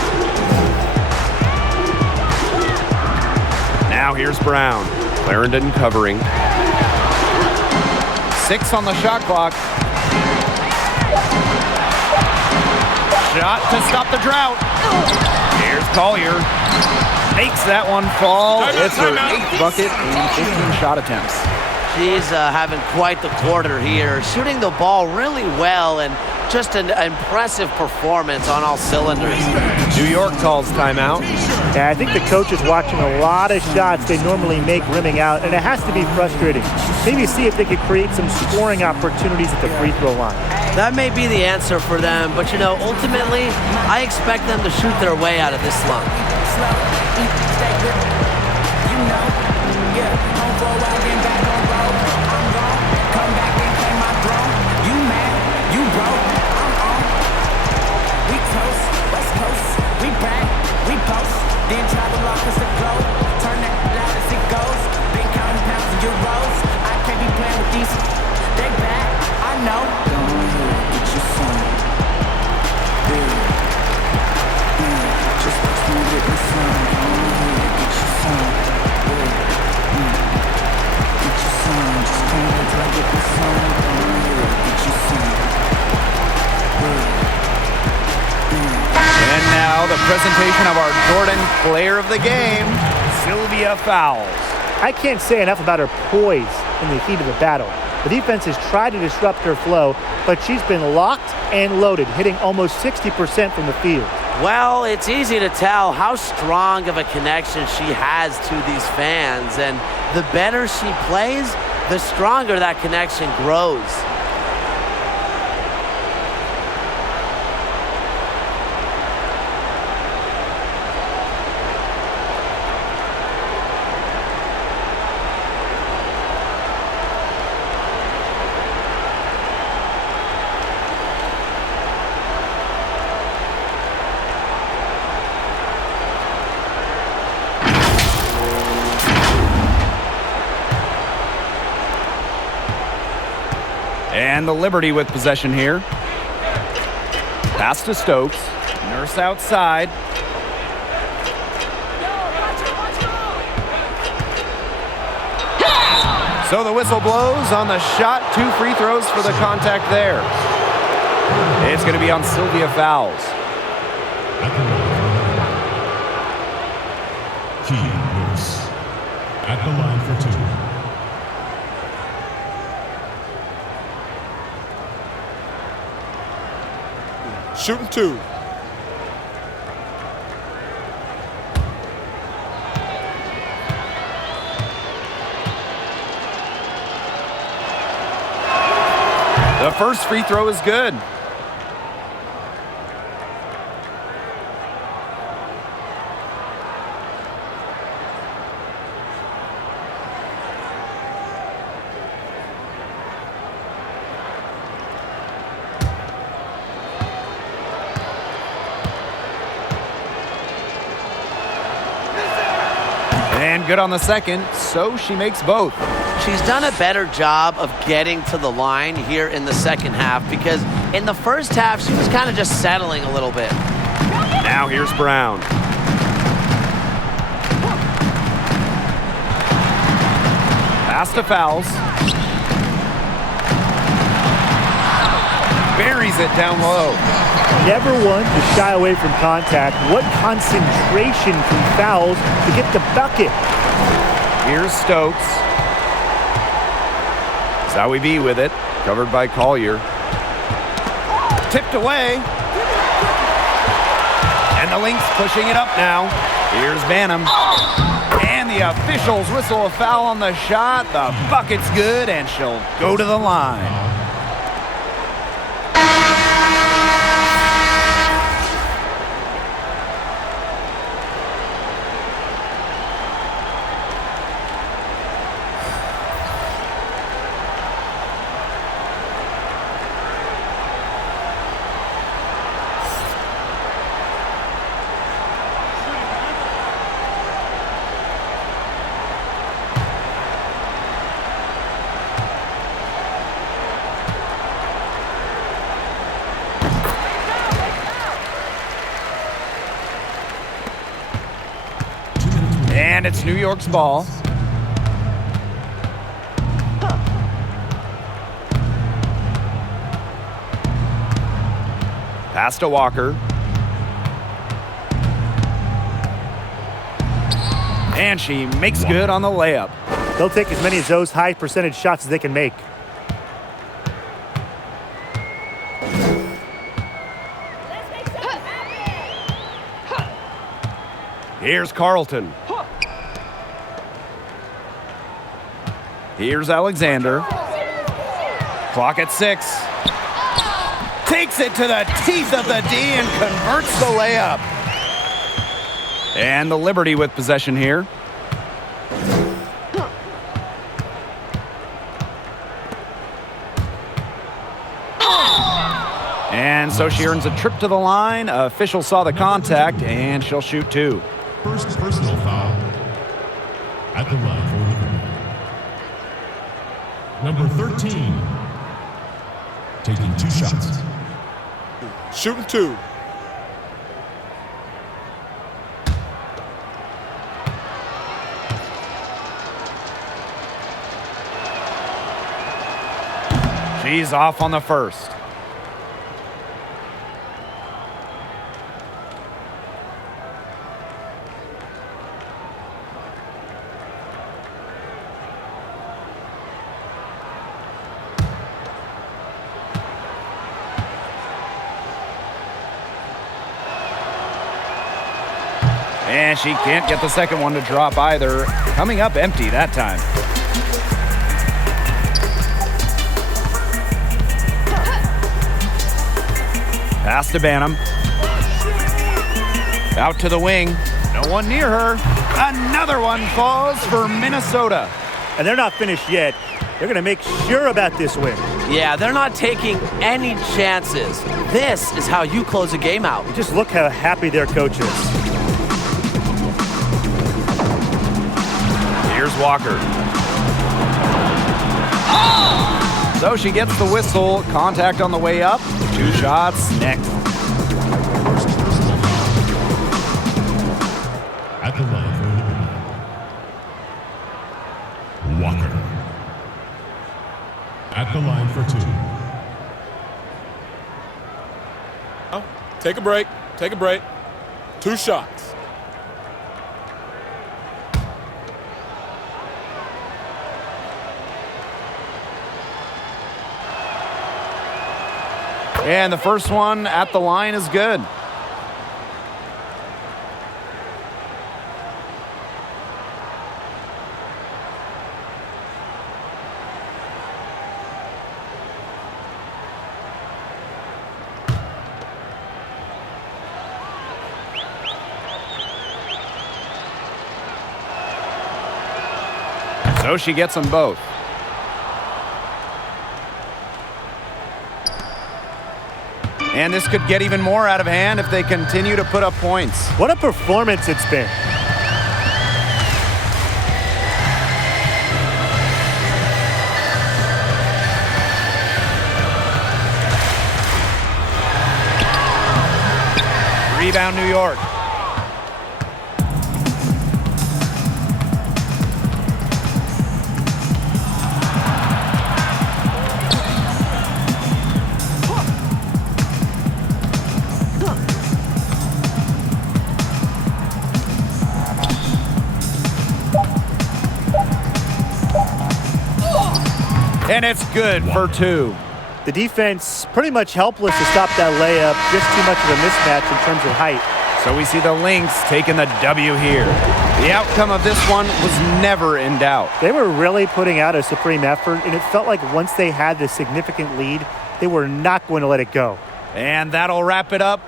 Now here's Brown. Clarendon covering. 6 on the shot clock. Shot to stop the drought. Here's Here's Collier. Makes that one fall. It's her 8th bucket in 15 shot attempts. She's having quite the quarter here, shooting the ball really well and just an impressive performance on all cylinders. New York calls timeout. Yeah, I think the coach is watching a lot of shots they normally make rimming out, and it has to be frustrating. Maybe see if they could create some scoring opportunities at the free throw line. That may be the answer for them, but you know, ultimately, I expect them to shoot their way out of this slump. Then travel across the globe, turn that loud as it goes. Been counting pounds and euros. I can't be playing with these. They back, I know. Go ahead, get your son. Just watch me get my son. Go ahead, get your son. Get your son. Just come here till I get my son. Go ahead, get your son. And now the presentation of our Jordan Player of the Game, Sylvia Fowles. I can't say enough about her poise in the heat of the battle. The defense has tried to disrupt her flow, but she's been locked and loaded, hitting almost 60% from the field. Well, it's easy to tell how strong of a connection she has to these fans, and the better she plays, the stronger that connection grows. And the Liberty with possession here. Pass to Stokes. Nurse outside. So the whistle blows on the shot. 2 free throws for the contact there. It's going to be on Sylvia Fowles. Key Lewis at the line for 2. Shooting 2. The first free throw is good. And good on the second, so she makes both. She's done a better job of getting to the line here in the second half because in the first half, she was kind of just settling a little bit. Now here's Brown. Pass to Fowles. Buries it down low. Never one to shy away from contact. What concentration from Fowles to get the bucket. Here's Stokes. Zowie B with it, covered by Collier. Tipped away. And the Lynx pushing it up now. Here's Banham. And the officials whistle a foul on the shot. The bucket's good, and she'll go to the line. And it's New York's ball. Pass to Walker. And she makes good on the layup. They'll take as many of those high percentage shots as they can make. Here's Carlton. Here's Alexander. Clock at 6. Takes it to the teeth of the D and converts the layup. And the Liberty with possession here. And so she earns a trip to the line. Official saw the contact, and she'll shoot 2. First personal foul at the line for Liberty. Number 13, taking 2 shots. Shooting 2. She's off on the first. And she can't get the second one to drop either. Coming up empty that time. Pass to Banham. Out to the wing. No one near her. Another one falls for Minnesota. And they're not finished yet. They're going to make sure about this win. Yeah, they're not taking any chances. This is how you close a game out. Just look how happy their coach is. Here's Walker. So she gets the whistle. Contact on the way up. 2 shots next. At the line for Liberty. Walker. At the line for 2. Oh, take a break. Take a break. 2 shots. And the first one at the line is good. So she gets them both. And this could get even more out of hand if they continue to put up points. What a performance it's been. Rebound New York. And it's good for 2. The defense pretty much helpless to stop that layup. Just too much of a mismatch in terms of height. So we see the Lynx taking the W here. The outcome of this one was never in doubt. They were really putting out a supreme effort, and it felt like once they had this significant lead, they were not going to let it go. And that'll wrap it up.